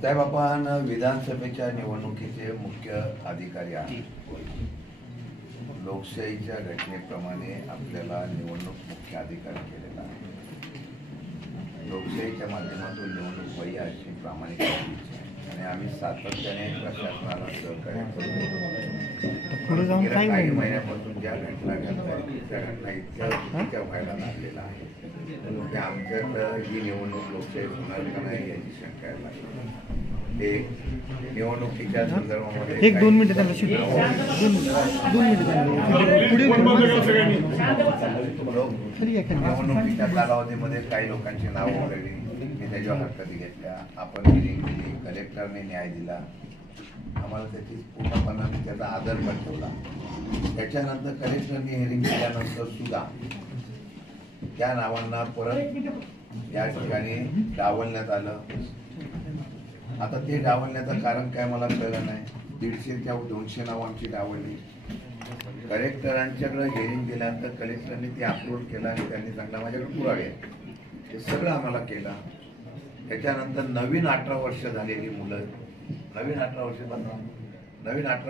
साहेब, आपण विधानसभेच्या निवडणुकीचे मुख्य अधिकारी आहेत. लोकशाहीच्या घटनेप्रमाणे आपल्याला निवडणूक मुख्य अधिकारी केलेला आहे. लोकशाहीच्या माध्यमातून निवडणूक व्हावी अशी प्रामाणिक आणि आम्ही सातत्याने प्रशासनाला सहकार्य करतो. गेल्या काही महिन्यापासून ज्या घटना घडत आहेत त्या घटना इतक्या चुकीच्या व्हायला लागलेल्या आहेत की आमच्याकडं ही निवडणूक लोकशाही होणार का नाही याची शंका यायला लागली. ते निवडणुकीच्या संदर्भामध्ये निवडणुकीच्या कालावधीमध्ये काही लोकांची नावं वगळली, मी त्याच्यावर हरकती घेतल्या, आपण हिअरिंग केली, कलेक्टरने न्याय दिला, आम्हाला त्याची पूर्णपणाने त्याचा आदर पण ठेवला. त्याच्यानंतर कलेक्टरने हिअरिंग केल्यानंतर सुद्धा त्या नावांना परत या ठिकाणी डावलण्यात आलं. आता ते डावलण्याचं कारण काय मला कळलं नाही. 150 किंवा 200 नावं आमची डावलली. कलेक्टरांच्याकडे हिअरिंग दिल्यानंतर कलेक्टरांनी ते अप्रूव्ह केलं आणि त्यांनी सांगितलं माझ्याकडे पुरावे आहेत, हे सगळं आम्हाला केलं. त्याच्यानंतर नवीन 18 वर्ष झालेली मुलं, नवीन 18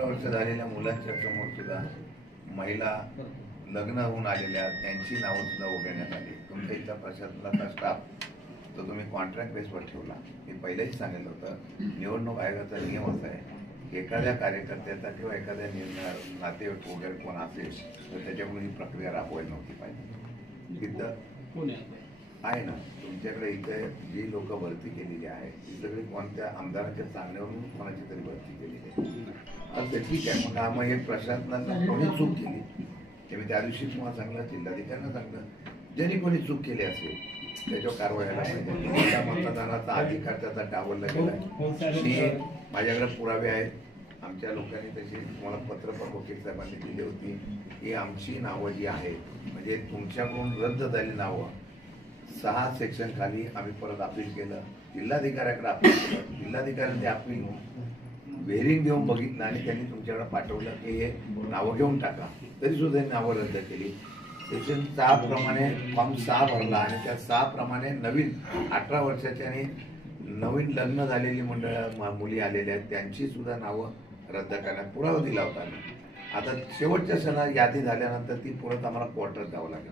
वर्ष झालेल्या मुलांच्या समोर सुद्धा महिला लग्न होऊन आलेल्या त्यांची नावं सुद्धा वगळण्यात आली. तुमच्या इथला प्रशासनाचा स्टाफ तो तुम्ही कॉन्ट्रॅक्ट बेसवर ठेवला. मी पहिलेही सांगितलं होतं, निवडणूक आयोगाचा नियम असा आहे, एखाद्या कार्यकर्त्याचा किंवा एखाद्या नातेवाईक वगैरे कोण असेल तर त्याच्याकडून ही प्रक्रिया राबवायला नव्हती पाहिजे. तिथं आहे ना तुमच्याकडे इथे जी लोक भरती केलेली आहे ती सगळी कोणत्या आमदाराच्या सांगण्यावरून कोणाची तरी भरती केलेली आहे. असं ठीक आहे, मग हे प्रशासनानं कोणी चूक केली ते मी त्या दिवशी तुम्हाला सांगलं, जिल्हाधिकाऱ्यांना सांगलं, ज्यांनी कोणी चूक केली असेल त्याच्यावर कारवाई व्हायला पाहिजे. त्या मतदानाचा अधिकार त्याचा डावलला गेला. माझ्याकडे पुरावे आहेत. आमच्या लोकांनी तशी तुम्हाला पत्र पण वकील साहेबांनी दिली होती की आमची नावं जी आहेत म्हणजे तुमच्याकडून रद्द झाली नावं 6 सेक्शन खाली आम्ही परत अपील केलं, जिल्हाधिकाऱ्याकडे अपील केलं, जिल्हाधिकाऱ्यांनी ते अपील व्हेरिंग देऊन बघितलं आणि त्यांनी तुमच्याकडे पाठवलं की हे नावं घेऊन टाका. तरी सुद्धा नावं रद्द केली. सेक्शन 6 प्रमाणे फॉर्म 6 भरला आणि त्या 6 प्रमाणे नवीन 18 वर्षाची आणि नवीन लग्न झालेली मुली आलेल्या आहेत त्यांची सुद्धा नावं रद्द करण्यात पुरावा दिला होता. आता शेवटच्या क्षणात यादी झाल्यानंतर ती परत आम्हाला कोर्टात जावं लागलं.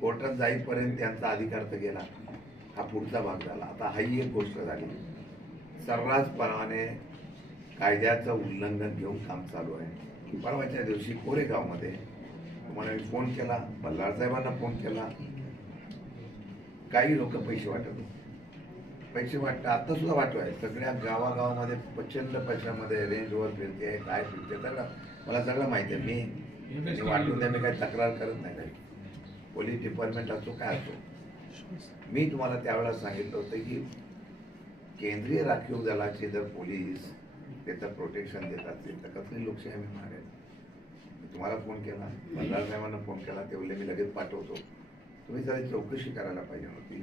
कोर्टात जाईपर्यंत त्यांचा अधिकार तर गेला. हा पुढचा भाग झाला. आता हाही एक गोष्ट झाली, सर्रासपणाने कायद्याचं उल्लंघन घेऊन काम चालू आहे. परवाच्या दिवशी कोरेगावमध्ये तुम्हाला मी फोन केला, बल्लाळ साहेबांना फोन केला, काही लोक पैसे वाटत आता सुद्धा वाटवाय. सगळ्या गावागावामध्ये प्रचंड पैशामध्ये रेंज रोवर फिरते, काय फिरते, सगळं मला सगळं माहिती आहे. मी वाटून द्या, मी काही तक्रार करत नाही. काही पोलीस डिपार्टमेंट असो काय असो, मी तुम्हाला त्यावेळेला सांगितलं होतं की केंद्रीय राखीव दलाचे जर पोलीस त्याचं प्रोटेक्शन देत असतील तर कसली लोकशाही आम्ही मागेल. तुम्हाला फोन केला, बल्लाळ साहेबांना फोन केला, ते बोलले मी लगेच पाठवतो. तुम्ही जरा चौकशी करायला पाहिजे होती.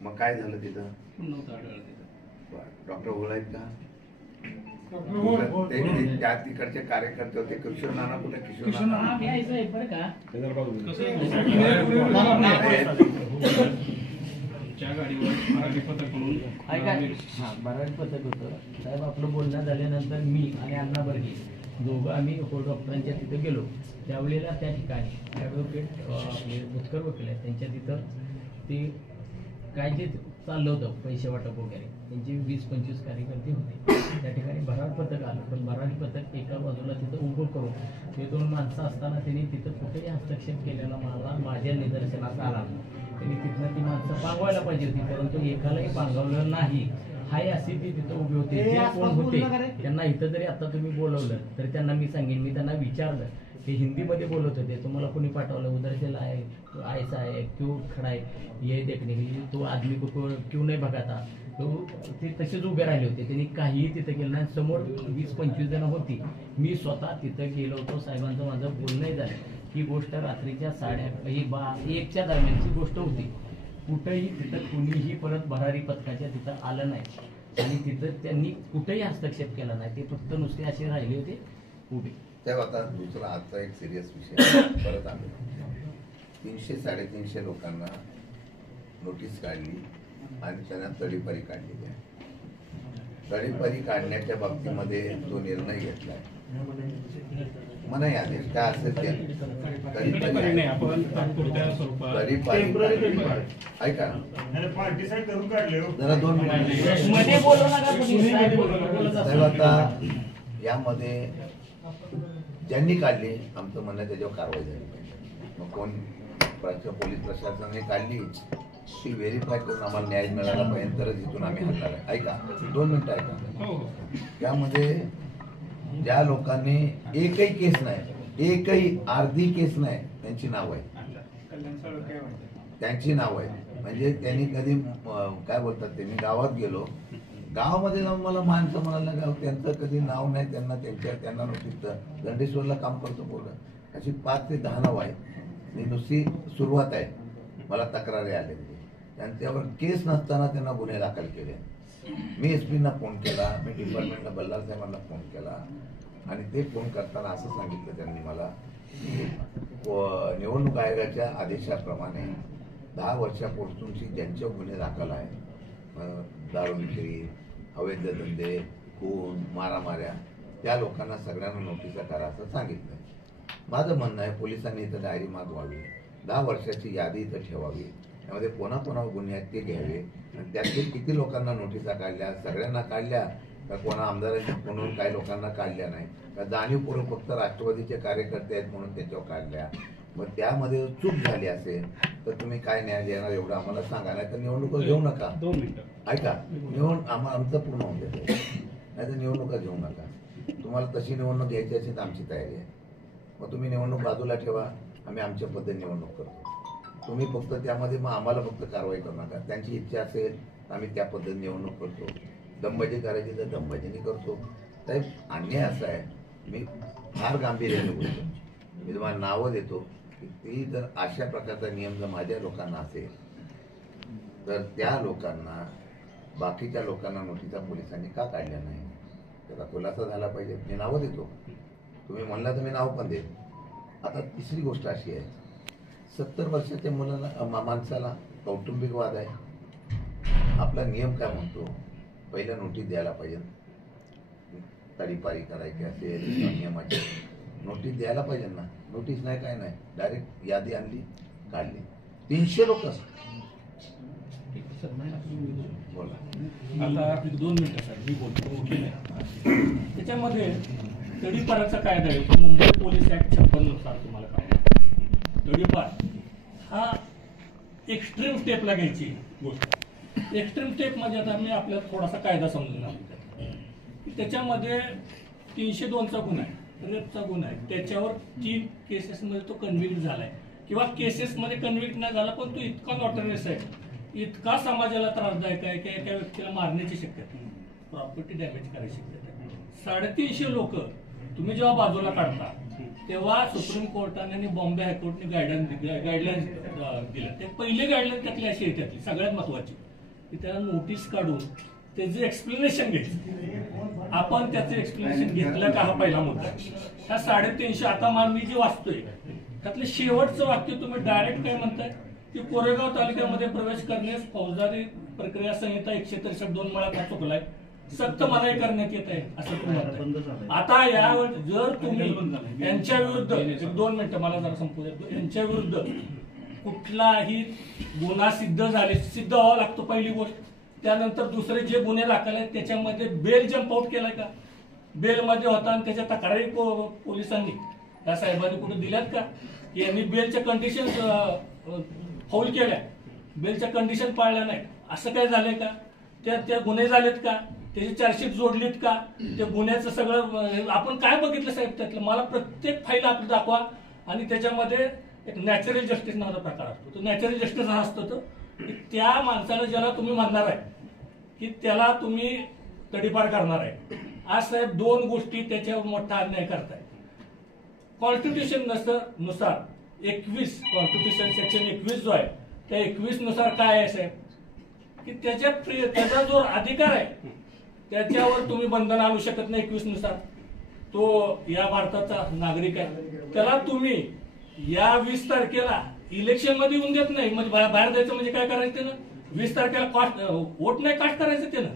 मग काय झालं तिथं? डॉक्टर बोलायत का? त्या तिकडचे कार्यकर्ते होते. किशोर नाना कुठे? किशोर नाना बारावी पथक होतं साहेब. आपलं बोलणं झाल्यानंतर मी आणि अण्णा बर्गे दोघं आम्ही डॉक्टरांच्या तिथं गेलो. त्यावेळेला त्या ठिकाणी ॲडव्होकेट मुतकर वकील आहेत त्यांच्या तिथं ते काय जे चाललं होतं पैसे वाटप वगैरे त्यांचे 20-25 कार्यकर्ते होते. त्या ठिकाणी भराड पथक आलं, पण भराडी पथक एका बाजूला तिथं उभं करून ते 2 माणसं असताना त्यांनी तिथं कुठेही हस्तक्षेप केलेला मला माझ्या निदर्शनास आला. त्यांनी तिथनं ती माणसं पांगवायला पाहिजे होती, परंतु एकालाही पांगवलं नाही. हाय अशी ती तिथं उभी होते. ते कोण होते त्यांना इथं जरी आता तुम्ही बोलवलं तर त्यांना मी सांगेन, मी त्यांना विचारलं, ते हिंदीमध्ये बोलत होते, तुम्हाला कोणी पाठवलं? उधर से लाए, ऐसा है, क्यों खड़ा है, ये देखने के लिए, तो आदमी को क्यों नाही बघाता. तो ते तसेच उभे राहिले होते. त्यांनी काहीही तिथं केलं नाही. समोर 20-25 जण होती. मी स्वतः तिथं गेलो होतो. साहेबांचं माझं बोलणंही झालं. ही गोष्ट रात्रीच्या 1:30च्या दरम्यानची गोष्ट होती. कुठंही तिथं कुणीही परत भरारी पथकाच्या तिथं आलं नाही. आणि तिथं त्यांनी कुठेही हस्तक्षेप केला नाही, ते फक्त नुसते असे राहिले होते उभे. तेव्हा आता दुसरा आजचा एक सिरियस विषय परत आलो. 300-350 लोकांना नोटीस काढली आणि त्यांना तडीपारी काढलेली आहे. तडीपारी काढण्याच्या बाबतीमध्ये जो निर्णय घेतलाय मनाई आदेश काय असेल ते ऐका जरा 2 मिनिट. आता यामध्ये ज्यांनी काढली आमचं म्हणणं त्याच्यावर कारवाई झाली पाहिजे. मग कोण पोलीस प्रशासनाने काढली ती व्हेरीफाय करून आम्हाला न्याय मिळाला पाहिजे तरच इथून आम्ही हलणार आहे. ऐका 2 मिनिटं ऐका. त्यामध्ये ज्या लोकांनी एकही केस नाही, एकही अर्धी केस नाही, त्यांची नाव आहे, त्यांची नाव आहे. म्हणजे त्यांनी कधी काय बोलतात ते, मी गावात गेलो, गावामध्ये जाऊन मला माणसं म्हणायला गाव त्यांचं कधी नाव नाही, त्यांना नोटीस. दंडेश्वरला काम करतो बोलत अशी 5 ते 10 नाव आहेत. नुसती सुरुवात आहे. मला तक्रारी आलेली त्यांच्यावर केस नसताना त्यांना गुन्हे दाखल केले. मी एसपींना फोन केला, मी डिपार्टमेंटला बल्लाळ साहेबांना फोन केला आणि ते फोन करताना असं सांगितलं त्यांनी मला की निवडणूक आयोगाच्या आदेशाप्रमाणे 10 वर्षापूर्वीची ज्यांचे गुन्हे दाखल आहे, दारू विक्री, अवैध धंदे, खून, मारामाऱ्या, त्या लोकांना सगळ्यांना नोटिसा करा असं सांगितलं. माझं म्हणणं आहे पोलिसांनी इथं डायरी मागवावी, 10 वर्षाची यादी इथं ठेवावी, त्यामध्ये कोणाकोणावर गुन्हे आहेत ते घ्यावे आणि त्यातले किती लोकांना नोटिसा काढल्या, सगळ्यांना काढल्या का कोणा आमदारांच्या फोनवरून काही लोकांना काढल्या नाही का जाणीवपूर्वक फक्त राष्ट्रवादीचे कार्यकर्ते आहेत म्हणून त्याच्यावर काढल्या. मग त्यामध्ये चूक झाली असेल तर तुम्ही काय न्याय देणार एवढं आम्हाला सांगा, नाही तर निवडणुका घेऊ नका. 2 मिनिटं ऐका, आमचं पूर्ण होऊन देतो, नाही तर निवडणुका घेऊ नका. तुम्हाला तशी निवडणूक घ्यायची असेल तर आमची तयारी आहे. मग तुम्ही निवडणूक बाजूला ठेवा, आम्ही आमच्या पद्धतीने निवडणूक करतो. तुम्ही फक्त त्यामध्ये मग आम्हाला फक्त कारवाई करू नका. त्यांची इच्छा असेल तर आम्ही त्या पद्धतीने निवडणूक करतो. दमबाजी करायची तर दमबाजीने करतो. साहेब अन्याय असा आहे, मी फार गांभीर्याने बोलतो, मी तुम्हाला नावं देतो की ती जर अशा प्रकारचा नियम जर माझ्या लोकांना असेल तर त्या लोकांना बाकीच्या लोकांना नोटिसा पोलिसांनी का काढल्या नाही त्याचा खुलासा झाला पाहिजे. मी नावं देतो, तुम्ही म्हणला तर मी नाव पण देईन. आता तिसरी गोष्ट अशी आहे, 70 वर्षाच्या मुलाला माणसाला कौटुंबिक वाद आहे. आपला नियम काय म्हणतो, पहिला नोटीस द्यायला पाहिजे. तडीपारी करायची असेल नियमाची नोटीस द्यायला पाहिजे ना. नोटीस नाही, काय नाही, डायरेक्ट यादी आणली काढली. 300 लोक बोला. आता 2 मिनिटं साहेब मी बोलतो, ओके नाही. त्याच्यामध्ये तडीपाराचा कायदा आहे तो मुंबई पोलीस ऍक्ट 56 नुसार तुम्हाला काय तडीपार हा एक्स्ट्रीम स्टेपला घ्यायची गोष्ट. एक्स्ट्रीम स्टेप म्हणजे आता मी आपल्याला थोडासा कायदा समजून की त्याच्यामध्ये 302चा गुन्हा आहे, रेपचा गुन्हा आहे, त्याच्यावर 3 केसेसमध्ये तो कन्व्हिक्ट झालाय किंवा केसेसमध्ये कन्व्हिक्ट नाही झाला पण तो इतका नॉटरियस आहे, इतका समाजाला त्रासदायक आहे की एका व्यक्तीला मारण्याची शक्यता, प्रॉपर्टी डॅमेज करायची शक्यता आहे. 350 लोक तुम्ही जेव्हा बाजूला काढता तेव्हा सुप्रीम कोर्टाने आणि बॉम्बे हायकोर्टने गाईडलाईन्स दिल्या. ते पहिले गाईडलाईन त्यातली अशी आहे, त्यातली सगळ्यात महत्वाची की त्याला नोटीस काढून त्याचे एक्सप्लेनेशन घ्यायचं. आपण त्याचं एक्सप्लेनेशन घेतलं का हा पहिला मुद्दा. ह्या 350 आता मी जे वाचतोय त्यातलं शेवटचं वाक्य तुम्ही डायरेक्ट काय म्हणताय की कोरेगाव तालुक्यामध्ये प्रवेश करण्यास फौजदारी प्रक्रिया संहिता 163(2) मुळात चुकलाय, सक्त मनाई करण्यात येत आहे असं तुम्ही म्हणताय. आता यावर जर तुम्ही यांच्या विरुद्ध 2 मिनिटं मला जरा संपू देतो, यांच्या विरुद्ध कुठलाही गुन्हा सिद्ध व्हावा लागतो पहिली गोष्ट. त्यानंतर दुसरे जे गुन्हे दाखल आहेत त्याच्यामध्ये बेल जम्प आउट केलाय का, बेलमध्ये होता आणि त्याच्या तक्रारी पोलिसांनी त्या साहेबांनी कुठे दिल्यात का, यांनी बेलच्या कंडिशन फाऊल केल्या, बेलच्या कंडिशन पाळल्या नाही असं काय झालंय का, त्या गुन्हे झालेत का, त्याची चार्जशीट जोडलीत का, त्या गुन्ह्याचं सगळं आपण काय बघितलं साहेब त्यातलं. मला प्रत्येक फाईल आपली दाखवा आणि त्याच्यामध्ये एक नॅचरल जस्टिस नावाचा प्रकार असतो. तो नॅचरल जस्टिस हा असतो तो की त्या माणसाला ज्याला तुम्ही म्हणणार आहे की त्याला तुम्ही तडीपार करणार आहे, आज साहेब 2 गोष्टी त्याच्यावर मोठा अन्याय करताय. कॉन्स्टिट्यूशन नुसार 21 कॉन्स्टिट्यूशन सेक्शन 21 जो आहे त्या 21 नुसार काय आहे साहेब की त्याचा जो अधिकार आहे त्याच्यावर तुम्ही बंधन आणू शकत नाही 21 नुसार. तो या भारताचा नागरिक आहे, त्याला तुम्ही या 20 तारखेला इलेक्शन मध्ये येऊन देत नाही. म्हणजे बाहेर द्यायचं म्हणजे काय करायचं त्यानं? 20 तारखेला वोट नाही कास्ट करायचं त्यानं.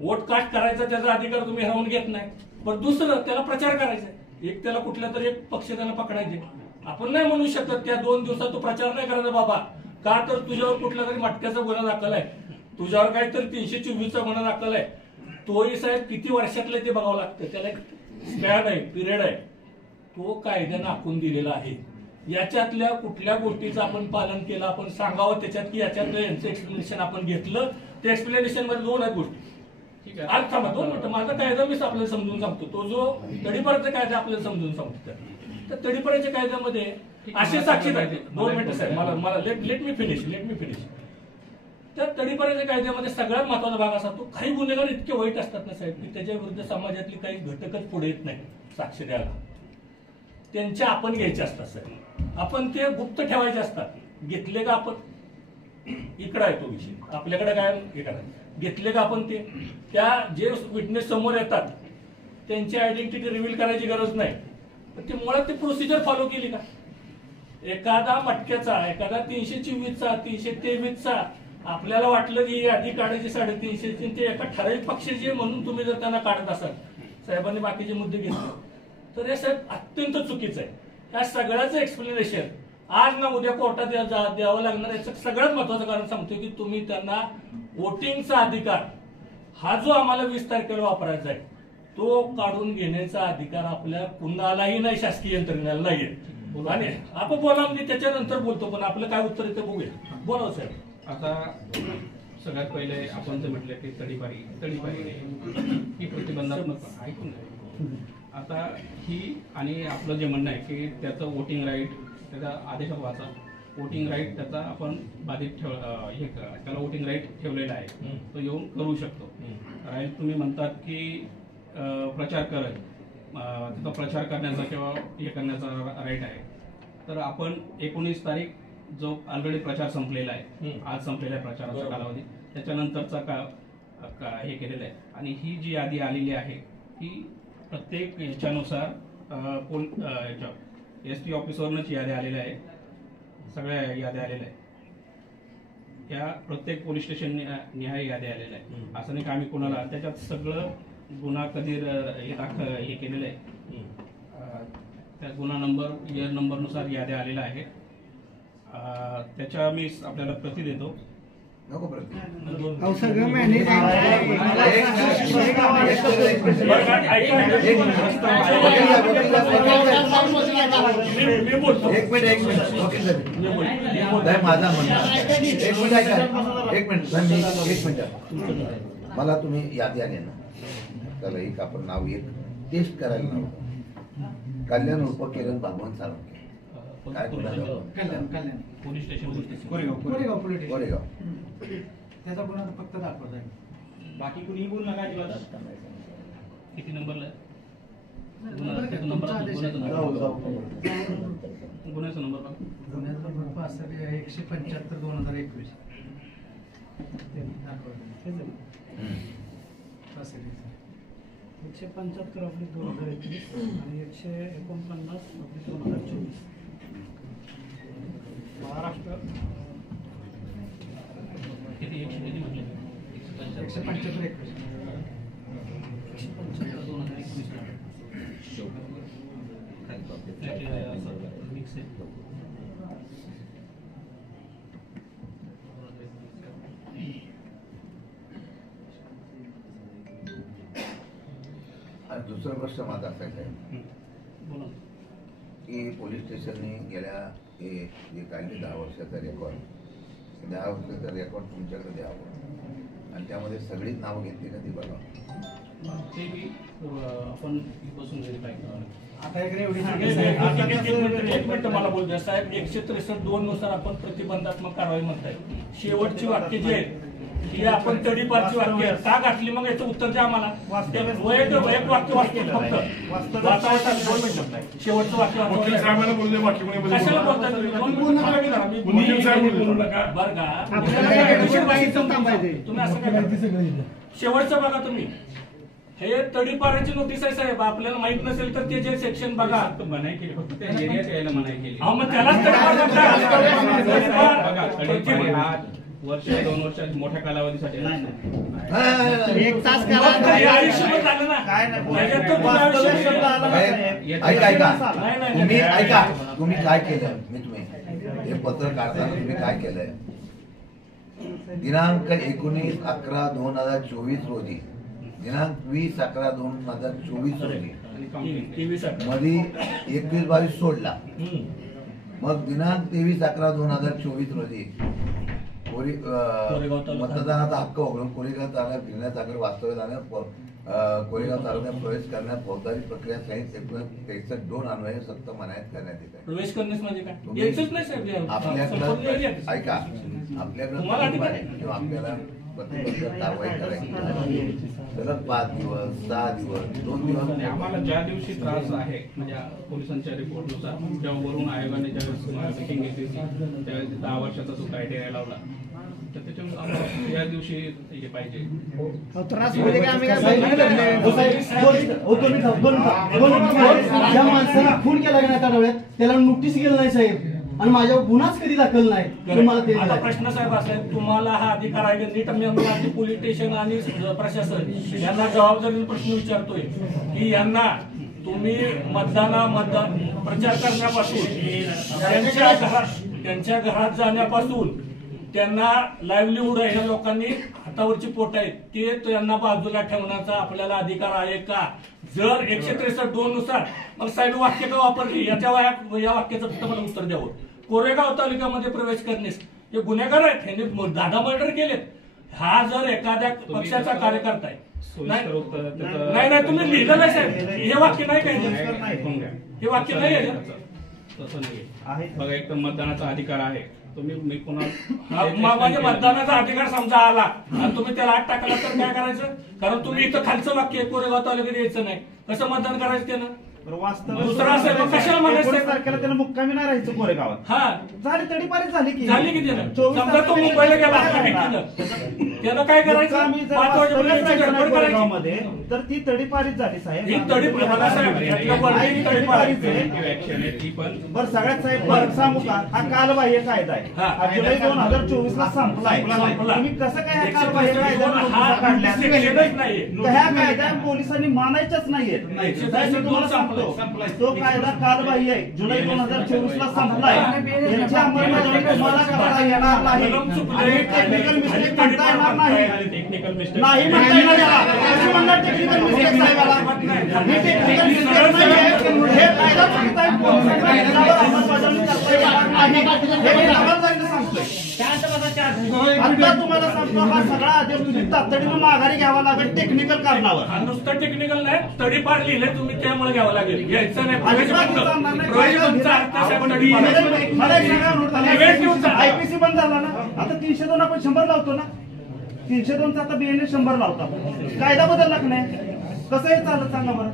वोट कास्ट करायचा त्याचा अधिकार तुम्ही हरवून घेत नाही. पण दुसरं त्याला प्रचार करायचा, एक त्याला कुठल्या तरी एक पक्ष त्याला पकडायचे. आपण नाही म्हणू शकत त्या 2 दिवसात तू प्रचार नाही करायचा बाबा, का तर तुझ्यावर कुठला तरी मटक्याचा गुन्हा दाखल आहे, तुझ्यावर काहीतरी 324चा गुन्हा दाखल आहे. तोही साहेब किती वर्षातले ते बघावं लागतं, त्याला एक स्पॅन आहे, पिरियड आहे, तो कायद्यानं आखून दिलेला आहे. याच्यातल्या कुठल्या गोष्टीचं आपण पालन केलं, आपण सांगावं त्याच्यात की याच्यातलं यांचं एक्सप्लेनेशन आपण घेतलं. त्या एक्सप्लेनेशन मध्ये 2 आहेत गोष्टी. आज थांबा 2 मिनिटं, माझा कायदा मी आपल्याला समजून सांगतो. तो जो तडीपारीचा कायदा आपल्याला समजून सांगतो, त्या तडीपारीच्या कायद्यामध्ये असे साक्षी आहेत. 2 मिनिटं साहेब, मला लेट मी फिनिश. त्या तडीपारीच्या कायद्यामध्ये सगळ्यात महत्वाचा भाग असा, तो काही गुन्हेगार इतके वाईट असतात ना साहेब की त्याच्या विरुद्ध समाजातली काही घटकच पुढे येत नाही साक्ष द्यायला. त्यांच्या आपण घ्यायचे असतात साहेब, आपण ते गुप्त ठेवायचे असतात. घेतले का आपण, इकडं आहे तो विषय, आपल्याकडे काय हे करायचं, घेतले का आपण ते, त्या जे विटनेस समोर येतात त्यांची आयडेंटिटी रिव्हील करायची गरज नाही. पण ते मुळात ते प्रोसिजर फॉलो केली का? एखादा मटक्याचा, एखादा 324चा, 323चा आपल्याला वाटलं की यादी काढायची 350ची, ते एका ठराविक पक्षाचे म्हणून तुम्ही जर त्यांना काढत असाल, साहेबांनी बाकीचे मुद्दे घेतले, तर हे साहेब अत्यंत चुकीचं आहे. या सगळ्याचं एक्सप्लेनेशन आज ना उद्या कोर्टात द्यावं लागणार. याचं सगळ्यात महत्वाचं कारण सांगतोय की तुम्ही त्यांना वोटिंगचा अधिकार हा जो आम्हाला 20 तारखेला वापरायचा आहे तो काढून घेण्याचा अधिकार आपल्या कुणालाही नाही, शासकीय यंत्रणेला नाहीये. आणि आपण बोला, मी त्याच्यानंतर बोलतो, पण आपलं काय उत्तर येतं बघूया. बोला साहेब. आता सगळ्यात पहिले आपण जे म्हटलं की तडीपारी ही प्रतिबंधात्मक ऐकून घ्या. आता ही आणि आपलं जे म्हणणं आहे की त्याचं वोटिंग राईट, त्याचा आदेशात वाचा, वोटिंग राईट त्याचा आपण बाधित त्याला वोटिंग राईट ठेवलेला आहे, तो येऊन करू शकतो. राईट तुम्ही म्हणतात की प्रचार करत त्याचा प्रचार करण्याचा किंवा हे करण्याचा राईट आहे. तर आपण 19 तारीख जो ऑलरेडी प्रचार संपलेला आहे, आज संपलेला आहे प्रचाराचा कालावधी, त्याच्यानंतरचा हे केलेलं आहे. आणि ही जी यादी आलेली आहे ही प्रत्येक याच्यानुसार ST ऑफिसवरनंच याद्या आलेल्या आहे, सगळ्या याद्या आलेल्या आहे. या प्रत्येक पोलीस स्टेशन निहाय याद्या आलेल्या आहे. असं नाही का आम्ही कोणाला, त्याच्यात सगळं गुन्हा कधी हे केलेलं आहे, त्या गुन्हा नंबर, इयर नंबरनुसार याद्या आलेल्या आहेत. त्याच्या मी आपल्याला प्रती देतो. नको प्रति सगळं मॅनेज एक मिनिट माझा म्हणणं, एक मिनिट मला तुम्ही यादी आली ना, त्याला एक आपण नाव एक टेस्ट करायला नाव कल्याण उर्फ किरण भागवंत साळुंखे. काय गुन्हा कल्याण पोलीस स्टेशन कोरेगाव त्याचा गुन्हा फक्त दाखवत आहे, बाकी कुणीही बोलू नका अजिबात. किती नंबरला आहे? तुमचा आदेश आहे. गुन्ह्याचा नंबर बघा. गुन्ह्याचा नंबर 175/2021 ते दाखवलं. 175/2021 आणि 149/2024 महाराष्ट्र. किती म्हटले? 175/21 मिक्स आहे. आणि दुसरा प्रश्न माझा असायचा आहे बोला. की पोलीस स्टेशनने गेल्या जे काढले 10 वर्षाचा रेकॉर्ड, 10 वर्षाचा रेकॉर्ड तुमच्याकडे द्यावं आणि त्यामध्ये सगळीच नावं घेतली का ती बघा. ते बी आपण बसून व्हेरीफाय करावं लागेल. आता इकडे एवढी एक मिनिट मला बोलू द्या साहेब. 163(2) नुसार आपण प्रतिबंधात्मक कारवाई म्हणताय. शेवटची वाक्य जी आहेत ही आपण तडीपारची वाक्य आहेत. का घातली मग याचं उत्तर द्या आम्हाला. एक वाक्य वाचतो फक्त वाचावं. 2 मिनिटं शेवटचं वाक्य वकील साहेबांना बोलू दे, वाक्यामध्ये कशाला बोलताय तुम्ही? 2 मिनिटं वकील साहेब बोलू नका. बरं का थांबायचे. तुम्ही असं काय करता? शेवटचं बघा तुम्ही. हे तडीपाराची नोटीस आहे साहेब. आपल्याला माहित नसेल तर ते जे सेक्शन बघा. फक्त मनाई केली, फक्त त्या एरियात यायला मनाई केली. हा मग त्यालाच तडीपार म्हणतात. बघा, तडीपार हा वर्ष 2 वर्ष मोठ्या कालावधीसाठी एक तास हे आयुष्यभर झालं ना. काय नाही. त्याच्यात तर तुम्ही आयुष्यभर झालं ना साहेब, साहेब. ऐका तुम्ही ऐका तुम्ही काय केलं. तुम्ही हे पत्र काढताना तुम्ही काय केलंय. दिनांक 19/11/2024 रोजी, दिनांक 20/11/2024 रोजी टीव्ही साठी. मध्ये 21/22 सोडला. मग दिनांक 23/11/2024 रोजी मतदानाचा हक्क वगळून कोरेगाव तालुक्यात फिरण्यासागर वास्तव्य जाण्यास कोरेगाव तालुक्यात प्रवेश करण्यास फौजदारी प्रक्रिया सहित 1963(2) अन्वये सक्त मनाईत करण्यात येत आहे. प्रवेश करण्यास म्हणजे काय? यायचंच नाही साहेब. संपूर्ण आपल्याकडं एरियात. ऐका आपल्याकडं तुम्हाला अधिकार आहे. किंवा आपल्याला प्रतिबंध कारवाई करायची सलग 5 दिवस 6 दिवस 2 दिवस आणि आम्हाला ज्या दिवशी त्रास आहे म्हणजे पोलिसांच्या रिपोर्टनुसार जेव्हा वरून आयोगाने ज्यावेळेस मिटिंग घेतली त्यावेळेस 10 वर्षाचा जो क्रायटेरिया लावला तर त्याच्यामुळे आम्हाला या दिवशी हे पाहिजे. त्रास म्हणजे काय आम्ही काय ज्या माणसाला खून केला गेला त्या डोळ्यात त्याला नोटीस गेलं नाही साहेब आणि माझ्यावर गुन्हाच कधी दाखल नाही. तुम्हाला ते आता प्रश्न साहेब असा आहे, तुम्हाला हा अधिकार आहे का? नीट मी पोलीस स्टेशन आणि प्रशासन यांना जबाबदारीने प्रश्न विचारतोय की यांना तुम्ही मतदान प्रचार करण्यापासून त्यांच्या घरात जाण्यापासून त्यांना लाईव्हलीहूड आहे. ह्या लोकांनी हातावरची पोट आहेत ते त्यांना बाजूला ठेवण्याचा आपल्याला अधिकार आहे का? जर 163(2) नुसार मग साहेब वाक्य का वापरली या वाक्याचं फक्त मला उत्तर द्यावं. कोरेगाव तालुक्यामध्ये प्रवेश करण्यास हे गुन्हेगार आहेत. ह्यांनी दादा मर्डर केलेत. हा जर एखाद्या पक्षाचा कार्यकर्ता आहे नाही तुम्ही लिहिलं नाही साहेब. हे वाक्य नाही काय? हे वाक्य नाही आहे. तसं नाही बघा. एक तर मतदानाचा अधिकार आहे. तुम्ही मी पुन्हा म्हणजे मतदानाचा अधिकार समजा आला आणि तुम्ही त्याला आत टाकला तर काय करायचं? कारण तुम्ही इथं खालचं वाक्य कोरेगाव तालुक्यात यायचं नाही. कसं मतदान करायचं त्यानं? दुसरा असेल कशाला म्हणायचं? तारखेला त्याला मुक्कामी नाही राहायचं कोरेगावात. हा झाली तडीपारीच झाली की त्यानं समजा तो मुंबईला गेला त्यानं काय करायचं? 5 वाजेपर्यंत गडबड करायची. तर ती तडीपारीच झाली साहेब. ही तडीपार ती पण बरं सगळ्यात साहेब बरं सांगू का? हा कालबाह्य कायदा आहे. हा जुलै 2024 ला संपलाय. तुम्ही कसं काय हा कालबाह्य कायदा काढल्या? तर ह्या कायद्या पोलिसांनी मानायच्याच नाहीयेत. साहेब मी तुम्हाला सांगतो तो कायदा कालबाह्य आहे. जुलै 2024 ला संपलाय. यांची अंमलबजावणी तुम्हाला करता येणार नाही. टेक्निकल मिस्टेक करता येणार नाही. टेक्निकल मिस्टेक नाही म्हणता येणार याला. कशी म्हणणार टेक्निकल मिस्टेक साहेबाला? ही टेक्निकल मिस्टेक नाहीये. हे कायदा चुकीचा आहे. पोलिसांना याच्यावर अंमलबजावणी करता येणार नाही. हे मी खबरदारीने सांगतोय. आता तुम्हाला सांगतो हा सगळा आदेश तुम्ही तातडीनं माघारी घ्यावा लागेल टेक्निकल कारणावर. नुसतं टेक्निकल नाही तडीपार लिहिलंय तुम्ही त्यामुळे घ्यावं लागेल. घ्यायचं नाही. आयपीसी बंद झाला ना. आता 302 आपण 100 लावतो ना. 302चा आता BNS 100 लावतो. कायदा बदलला का नाही? कसं हे चालत सांगा बरं.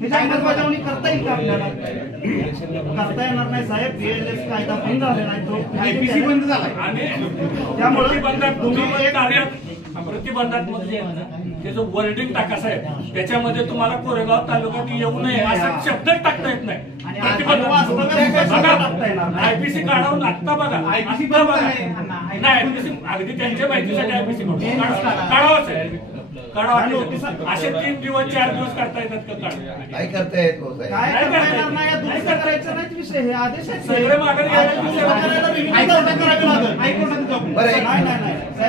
त्याची अंमलबजावणी करता येईल का आपल्याला? करता येणार नाही साहेब. BNS कायदा बंद झालेला आहे. तो आयपीसी बंद झालाय आणि त्यामुळे प्रतिबंधात्मक जे आहे ना त्याचं वर्डिंग टाका साहेब. त्याच्यामध्ये तुम्हाला कोरेगाव तालुक्यात येऊ नये असा शब्द टाकता येत नाही. आयपीसी काढून आत्ता बघा. आयपीसी बघा नाही आयपीसी अगदी त्यांच्या माहितीसाठी आयपीसी काढावंच आहे. काढावं असे 3 दिवस 4 दिवस काढता येतात का? काय करता येत हो साहेब? काय करता येणार नाही. दुरुस्त करायचं नाही विषय. हे आदेश आहेत सगळे माघारी साहेब.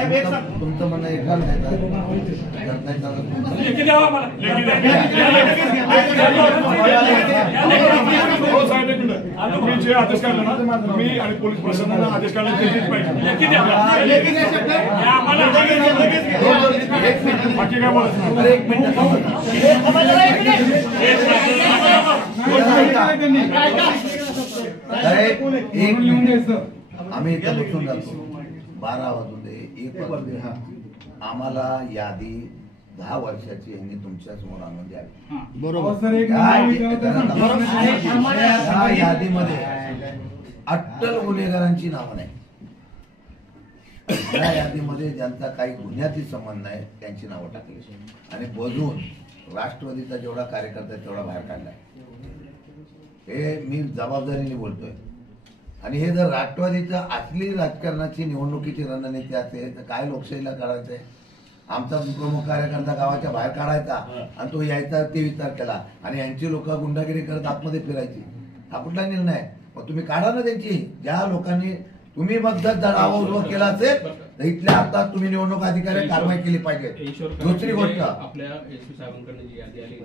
एक तुमचं म्हणणं एका लेखी द्यावा मला. हो साहेब एक मिनिट. मी जे आदेश काढला ना मी आणि पोलीस प्रशासनाने आदेश काढला ते पाहिजे. लेखी द्या. आम्हाला एक मिनिट बाकी काय बोलत नाही. अरे एक मिनिट एक मिनिट आम्ही इथं बसून जातो 12 वाजून दे 1 वाजून दे आम्हाला यादी 10 वर्षाची यांनी तुमच्या समोर आणून द्यावी. बरोबर. या यादीमध्ये अट्टल गुन्हेगारांची नावं नाही. या यादीमध्ये ज्यांचा काही गुन्ह्याशी संबंध नाही त्यांची नावं टाकली आणि बजून राष्ट्रवादीचा जेवढा कार्यकर्ता आहे तेवढा बाहेर काढलाय. हे मी जबाबदारीने बोलतोय. आणि हे जर राष्ट्रवादीच्या असली राजकारणाची निवडणुकीची रणनीती असेल तर काय लोकशाहीला करायचंय. आमचा प्रमुख कार्यकर्ता गावाच्या बाहेर काढायचा आणि तो यायचा 23 तारखेला आणि यांची लोक गुंडागिरी करत आतमध्ये फिरायची. हा कुठला निर्णय आहे. मग तुम्ही काढा ना त्यांची. ज्या लोकांनी तुम्ही मग जर उभं केला असेल तर इथल्या आता तुम्ही निवडणूक अधिकारी कारवाई केली पाहिजे. दुसरी गोष्ट आपल्या एसपी साहेबांकडे जी यादी आली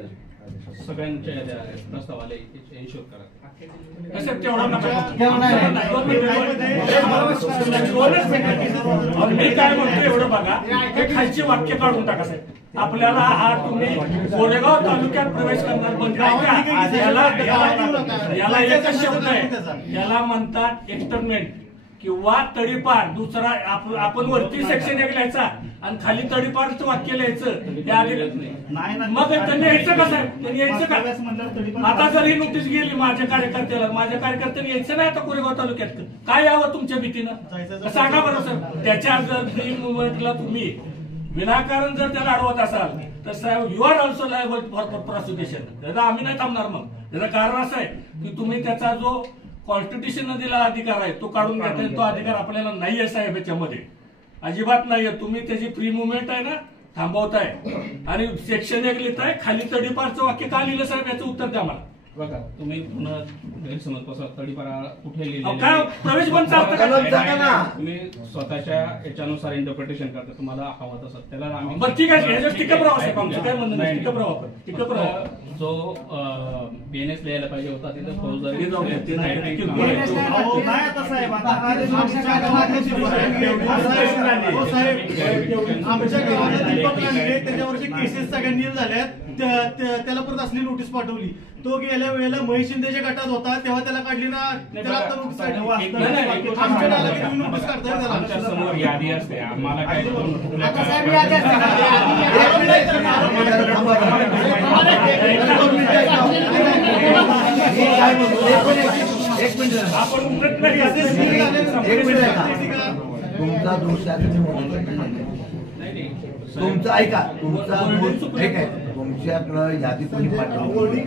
सगळ्यांच्या याद्या प्रस्ताव आले एन्शोर करा. साहेब तेवढा मी काय म्हणतो एवढं बघा हे खालची वाक्य काढून टाका साहेब. आपल्याला हा तुम्ही कोरेगाव तालुक्यात प्रवेश करणार बंद याला एकच शब्द आहे. याला म्हणतात एक्सटर्नमेंट किंवा तडीपार. दुसरा आपण वरती सेक्शन 1 लिहायचा आणि खाली तडीपारचं वाक्य लिहायचं. मग त्यांनी यायचं का साहेब. त्यांनी यायचं का. आता जर ही नोटीस गेली माझ्या कार्यकर्त्यांनी यायचं नाही आता कोरेगाव तालुक्यात. काय यावं तुमच्या भीतीनं सांगा बरं सर. त्याच्या जर फ्री मुवमेंटला तुम्ही विनाकारण जर त्याला अडवत असाल तर साहेब you are also liable for prosecution. त्याचा आम्ही नाही थांबणार. मग त्याचं कारण असं आहे की तुम्ही त्याचा जो कॉन्स्टिट्यूशन दिला अधिकार आहे तो काढून घेताय. तो अधिकार आपल्याला नाहीये साहेब. याच्यामध्ये अजिबात नाहीये. तुम्ही त्याची फ्री मुवमेंट आहे ना थांबवताय आणि सेक्शन 1 लिहिताय. खाली तडीपारचं वाक्य का लिहिलं साहेब याचं उत्तर द्या मला. बघा तुम्ही पुन्हा गैरसमज कसा तडीपारा कुठे लिहिलेलं काय प्रवेश बंद तुम्ही स्वतःच्या याच्यानुसार इंटरप्रिटेशन करता. तुम्हाला हवं तसं त्याला आम्ही ठीक आहे टिकप्रवाह साहेब आमचं काय म्हणणं नाही. टिकप्रवाह जो बीएनएस लिहायला पाहिजे होता तिथे फौजदारी आमच्या गावाला दीपक लांडगे त्याच्यावरचे केसेस सगळ्यांनी झाल्यात. त्याला परत असली नोटीस पाठवली. तो गेल्या वेळेला महेश शिंदेच्या गटात होता तेव्हा त्याला काढली ना. त्याला आता नोटीस काढली. आमच्या नोटीस काढताय त्याला. आमच्या समोर यादी असते आम्हाला काय एक मिनिट तुमचा दोष तुमचा ऐका. तुमचा ठीक आहे. तुमच्याकडं यादी कोणी पाठवली.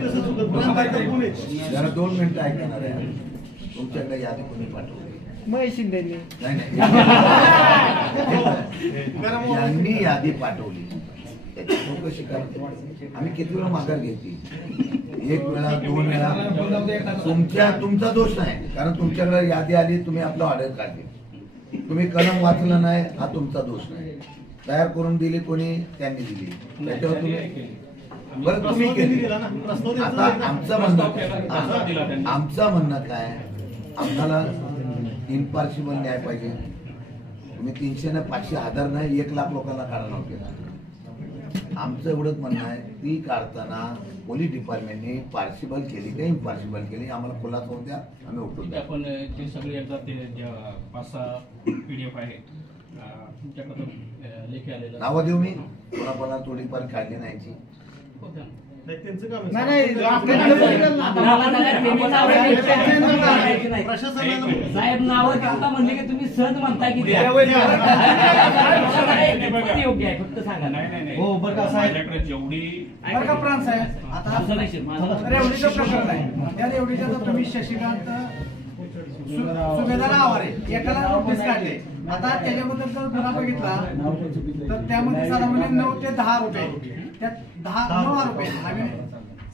जरा 2 मिनिटं ऐकणार आहे. तुमच्याकडे यादी कोणी पाठवली. महेश शिंदे नाही यांनी यादी पाठवली. त्याची चौकशी करते. आम्ही किती वेळा माघार घ्यायची. 1 वेळा 2 वेळा. तुमचा दोष नाही. कारण तुमच्याकडे यादी आली तुम्ही आपलं ऑर्डर काढली. तुम्ही कलम वाचलं नाही हा तुमचा दोष नाही. तयार करून दिली कोणी त्यांनी दिली. त्याच्यावर तुम्ही बरं तुम्ही केली. आता आमचं म्हणणं काय आम्हाला इम्पार्शिबल न्याय पाहिजे. तुम्ही 300 नाही 500 1000 नाही 1 लाख लोकांना काढा नव्हते. आमचं एवढंच म्हणणं आहे ती काढताना पोलीस डिपार्टमेंटने पार्शिबल केली का इम्पार्शिबल केली आम्हाला खुलासा होऊन द्या. आम्ही उठून आपण ते सगळे एकदा ते 5-6 PDF आहे तुमच्याकडे लेखी आलेला नावं देऊ मी. कोणाकोणा थोडीफार काढली नाही. साहेब नावं देता म्हणले की तुम्ही सहज म्हणताय की योग्य आहे. फक्त सांगा. नाही हो बरं का साहेब. माझ्याकडे जेवढी प्राण साहेब आता रेवडीचं प्रकरण आहे. त्या रेवडीच्या जर तुम्ही शशिकांत सुभेदार आवारे एकाला नोटीस काढले. आता त्याच्याबद्दल जर गुन्हा बघितला तर त्यामध्ये साधारण 9 ते 10 रुपये. त्यात 9 आरोपी आम्ही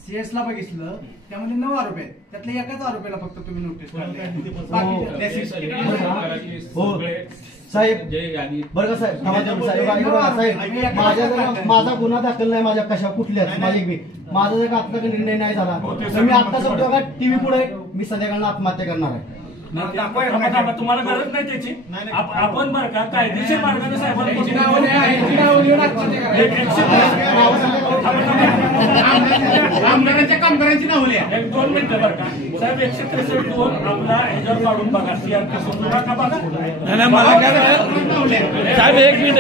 CS ला बघितलं त्यामध्ये 9 आरोपी आहेत. त्यातल्या एकाच आरोपीला फक्त तुम्ही नोटीस काढली. साहेब बरं का साहेब माझा गुन्हा दाखल नाही. माझ्या कशा कुठल्याच माझा जर आत्महत्या निर्णय नाही झाला तर मी आता टीव्ही पुढे मी संध्याकाळला आत्महत्या करणार आहे. थांबा, तुम्हाला गरज नाही त्याची. आपण बरं का कायदेशीर मार्गाने साहेबांना कामगारांची नाव लिहा. 1-2 मिनिटं बरं का साहेब. 163(2) आपला ह्याच्यावर काढून बघा. CRPC बघा. साहेब एक मिनिट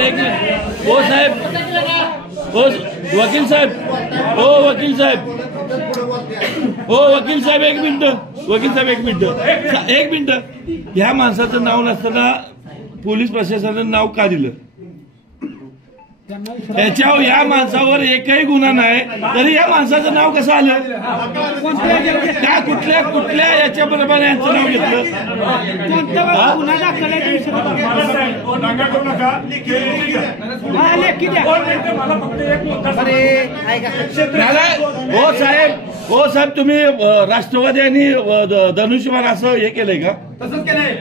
हो साहेब, हो वकील साहेब, हो वकील साहेब, हो वकील साहेब एक मिनिट, वकील साहेब एक मिनिट. ह्या माणसाचं नाव नसताना पोलीस प्रशासनानं नाव का दिलं? त्याच्यावर या माणसावर एकही गुन्हा नाही तरी या माणसाचं नाव कसं आलं? त्या कुठल्या याच्या बरोबर यांचं नाव घेतलं? मला फक्त एक मुद्दा हो साहेब तुम्ही राष्ट्रवादी आणि धनुष्यबाण असं हे केलंय का? तसंच केलंय.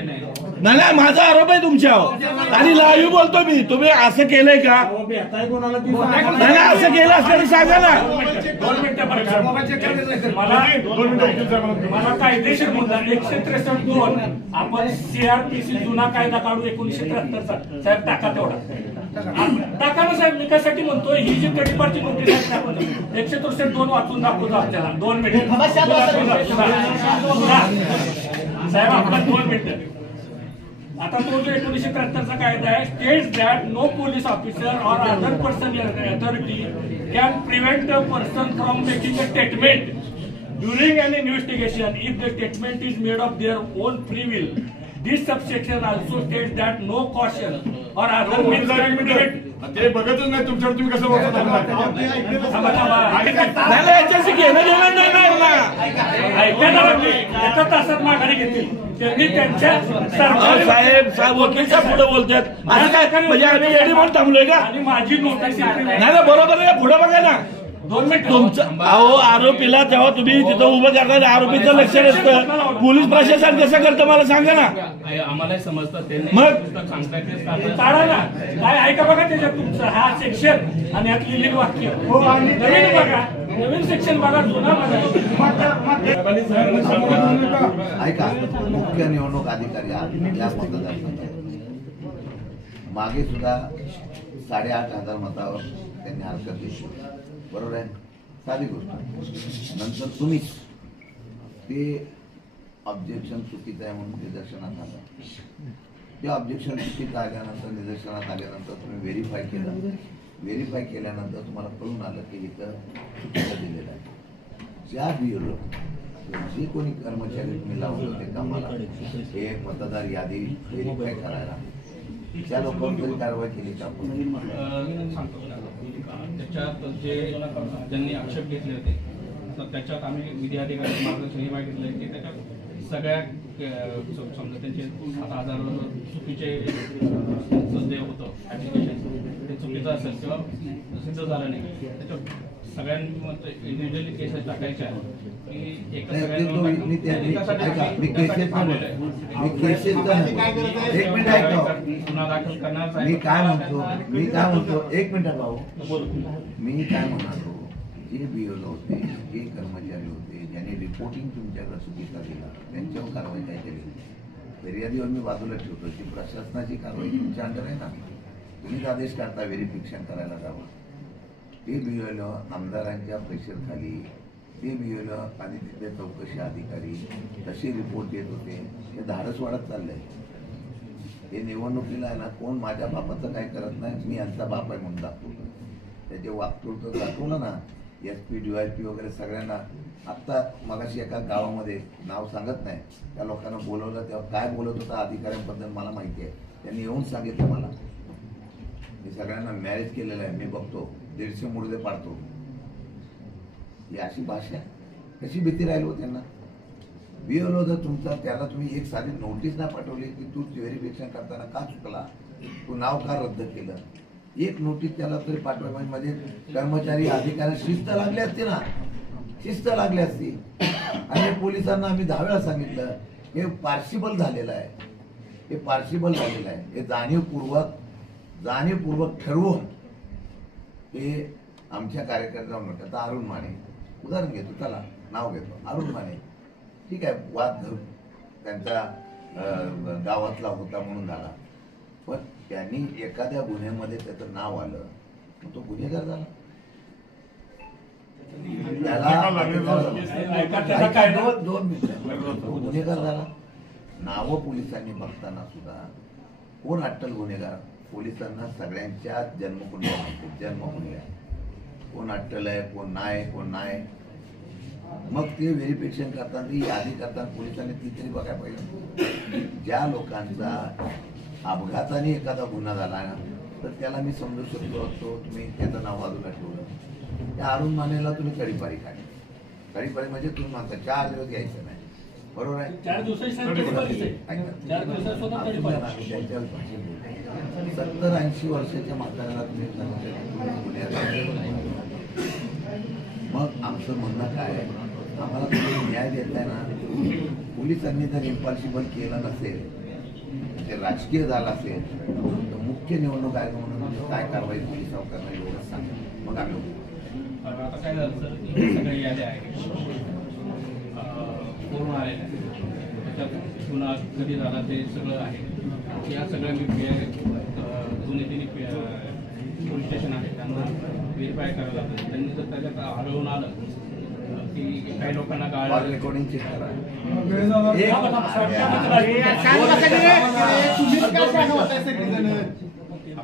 नाही माझा आरोप आहे तुमच्यावर आणि लाईव्ह बोलतो मी. तुम्ही असं केलंय का? नाही असं केलं असलं सांगा ना. 2 मिनिटं मला कायदेशीर मुद्दा 163(2) आपण CRPC जुना कायदा काढू 1973चा साहेब टाका तेवढा टाका ना साहेब. मी कशासाठी म्हणतोय ही जी तडीपारची नोटीस आहे आपण 163(2) वाचून दाखवतो आपल्याला. 2 मिनिट साहेब आपला 2 मिनिटं. आता तो जो 1973चा कायदा आहे states that no police officer or other person authority can prevent a person from making a statement during an investigation if the statement is made of their own free will. This subsection also states that no caution or other means ते बघतच नाही तुमच्यावर, तुम्ही कसं बोलता? याच्याशी घेणं देणं नाही ना. एका तासात माघारी घेतील त्यांनी त्यांच्या साहेब वकीलच्या पुढे बोलतात म्हणजे आम्ही येडी म्हणून थांबलोय का? आणि माझी नोटीस नाही बरोबर आहे. पुढे बघा ना. 2 मिनिटं तुमचं आरोपीला तेव्हा तुम्ही तिथं उभं करणार आरोपीचं लक्ष नसतं. पोलीस प्रशासन कसं करतं मला सांगा ना. आम्हालाही समजतं ते मग सांगताय काढा ना. काय ऐका बघा त्याच्यात तुमचं हा सेक्शन आणि यात लिहिलेलं वाक्य नवीन बघा. नवीन सेक्शन बघा, जुना बघा. ऐका, मुख्य निवडणूक अधिकारी या मतदारसंघात मागे सुद्धा 8,500 मतावर त्यांनी हरकत घेतली. बरोबर आहे, साधी गोष्ट. नंतर तुम्हीच ते ऑब्जेक्शन चुकीचं आहे म्हणून निदर्शनात आलं. ते ऑब्जेक्शन चुकीचं आल्यानंतर निदर्शनात आल्यानंतर तुम्ही व्हेरीफाय केलं. व्हेरीफाय केल्यानंतर तुम्हाला कळून आलं की इथं चुकीचं दिलेलं आहे. ज्या ब्युरो जे कोणी कर्मचारी तुम्ही लावले होते कामाला हे मतदार यादी व्हेरीफाय करायला त्या लोकांनी कारवाई केली का? सांगतो त्याच्यात जे ज्यांनी आक्षेप घेतले होते तर त्याच्यात आम्ही विधी अधिकारी मार्गदर्शन मागितलंय की त्याच्यात सगळ्या समजा त्यांचे 7,000 चुकीचे जे होतं ऍप्लिकेशन ते चुकीचं असेल किंवा सिद्ध झालं नाही त्याच्यात सगळ्यांनी इंडिव्हिज्युअली केसेस टाकायच्या की एका गुन्हा दाखल करणार. मी काय म्हणतो एक मिनिट भाऊ. मी काय म्हणालो, जे बीओलो होते, जे कर्मचारी होते, ज्यांनी रिपोर्टिंग तुमच्याकडे चुकीचा दिला त्यांच्यावर कारवाई काय केली? फिर्यादीवर मी बाजूला ठेवतो. ती प्रशासनाची कारवाई तुमच्या अंडर आहे ना. तुम्हीच आदेश करता व्हेरिफिकेशन करायला जावं. ते बीओलो आमदारांच्या प्रेशरखाली ते बीओलो आणि तिथले चौकशी अधिकारी कसे रिपोर्ट देत होते हे धाडस वाढत चाललंय. हे निवडणुकीला आहे ना, कोण माझ्या बापाचं काय करत नाही, मी यांचा बाप आहे म्हणून दाखवतो. त्याचे वागतुळ दाखवलं ना. SP DYP वगैरे सगळ्यांना. आत्ता मगाशी एका गावामध्ये नाव सांगत नाही त्या लोकांना बोलवलं तेव्हा काय बोलत होता अधिकाऱ्यांबद्दल मला माहिती आहे. त्यांनी येऊन सांगितलं मला. मी सगळ्यांना मॅरेज केलेलं आहे, मी बघतो 150 मुडदे पाडतो. ही अशी भाषा कशी भीती राहिलो त्यांना? बीओलो जर तुमचा त्याला तुम्ही एक साधी नोटीस नाही पाठवली की तू व्हेरिफिकेशन करताना का चुकला, तू नाव का रद्द केलं, एक नोटीस त्याला तरी पाठवा. म्हणजे कर्मचारी अधिकारी शिस्त लागली असते ना, शिस्त लागली असती. आणि पोलिसांना आम्ही 10 वेळा सांगितलं हे पार्शिबल झालेलं आहे, हे पार्शिबल झालेलं आहे. हे जाणीवपूर्वक ठरवून हे आमच्या कार्यकर्त्यांना म्हणतात. आता अरुण माने उदाहरण घेतो, चला नाव घेतो, अरुण माने ठीक आहे, वाद धरून त्यांचा गावातला होता म्हणून झाला, पण त्यांनी एखाद्या गुन्ह्यामध्ये त्याचं नाव आलं मग तो गुन्हेगार झाला. दोन मिनिटं गुन्हेगार झाला. नावं पोलिसांनी बघताना सुद्धा कोण अट्टल गुन्हेगार, पोलिसांना सगळ्यांच्या जन्मकुंडल्या माहिती, जन्मकुंडल्या कोण अट्टल आहे, कोण नाही. मग ते व्हेरिफिकेशन करताना, ती यादी करताना पोलिसांनी ती तरी बघायला पाहिजे. ज्या लोकांचा अपघाताने एखादा गुन्हा झाला ना तर त्याला मी समजू शकतो, तुम्ही त्याचं नाव बाजूला ठेवलं, त्या अरुण मानेला तुम्ही तडीपारी काढली. तडीपारी म्हणजे तुम्ही म्हणता 4 दिवस घ्यायचं नाही, बरोबर आहे. 4 दिवसाची 70-80 वर्षाच्या म्हाताऱ्याला तुम्ही मग आमचं म्हणणं काय आहे, आम्हाला तुम्ही न्याय देताय ना. पोलिसांनी जर इम्पॉसिबल केलं नसेल, ते राजकीय झालं असेल तर मुख्य निवडणूक आयोग म्हणून काय कारवाई पोलिसांवर करणार एवढंच सांगा, मग आम्ही. आता काय झालं सर, सगळे याद्या आहेत पूर्ण आलेल्या, त्याच्यात गुन्हा कधी झाला ते सगळं आहे. या सगळ्या मी दोन्ही पोलीस स्टेशन आहे त्यांना व्हेरीफाय करावं लागतं. त्यांनी जर त्याच्यात आढळून आलं की काही लोकांना गाळ रेकॉर्डिंग चेक करा.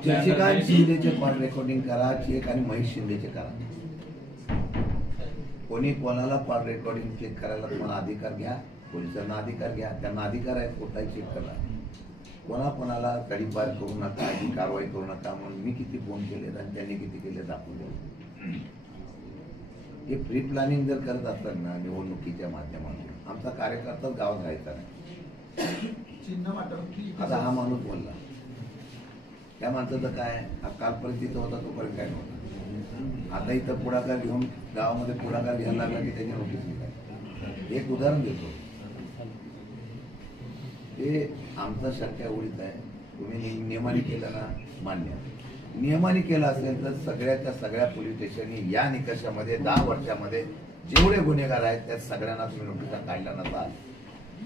शशिकांत शिंदेचे कॉल रेकॉर्डिंग करा चेक आणि महेश शिंदेचे करा. कोणी कोणाला कॉल रेकॉर्डिंग चेक करायला तुम्हाला अधिकार घ्या, पोलिसांना अधिकार घ्या, त्यांना अधिकार आहे कोणताही चेक करा. कोणाला तडीपार करू नका, ही कारवाई करू नका म्हणून मी किती फोन केले आणि त्यांनी किती केले दाखवून द्या. हे प्री प्लॅनिंग जर करत असतात ना निवडणुकीच्या माध्यमातून, आमचा कार्यकर्ताच गावात राहायचा नाही. आता हा माणूस बोलला, त्या माणसाचं काय, हा कालपर्यंत इथं होता तोपर्यंत काय नव्हता. आता इथं पुढाकार घेऊन गावामध्ये पुढाकार घ्यायला लागला की त्याची नोटीस निघाली. एक उदाहरण देतो, ते आमचा शक्य एवढीच आहे, तुम्ही नियमाने केलं ना मान्य, नियमाने केलं असेल तर सगळ्याच्या सगळ्या पोलीस स्टेशननी या निकषामध्ये 10 वर्षामध्ये जेवढे गुन्हेगार आहेत त्या सगळ्यांना तुम्ही नोटिसा काढल्या नसाल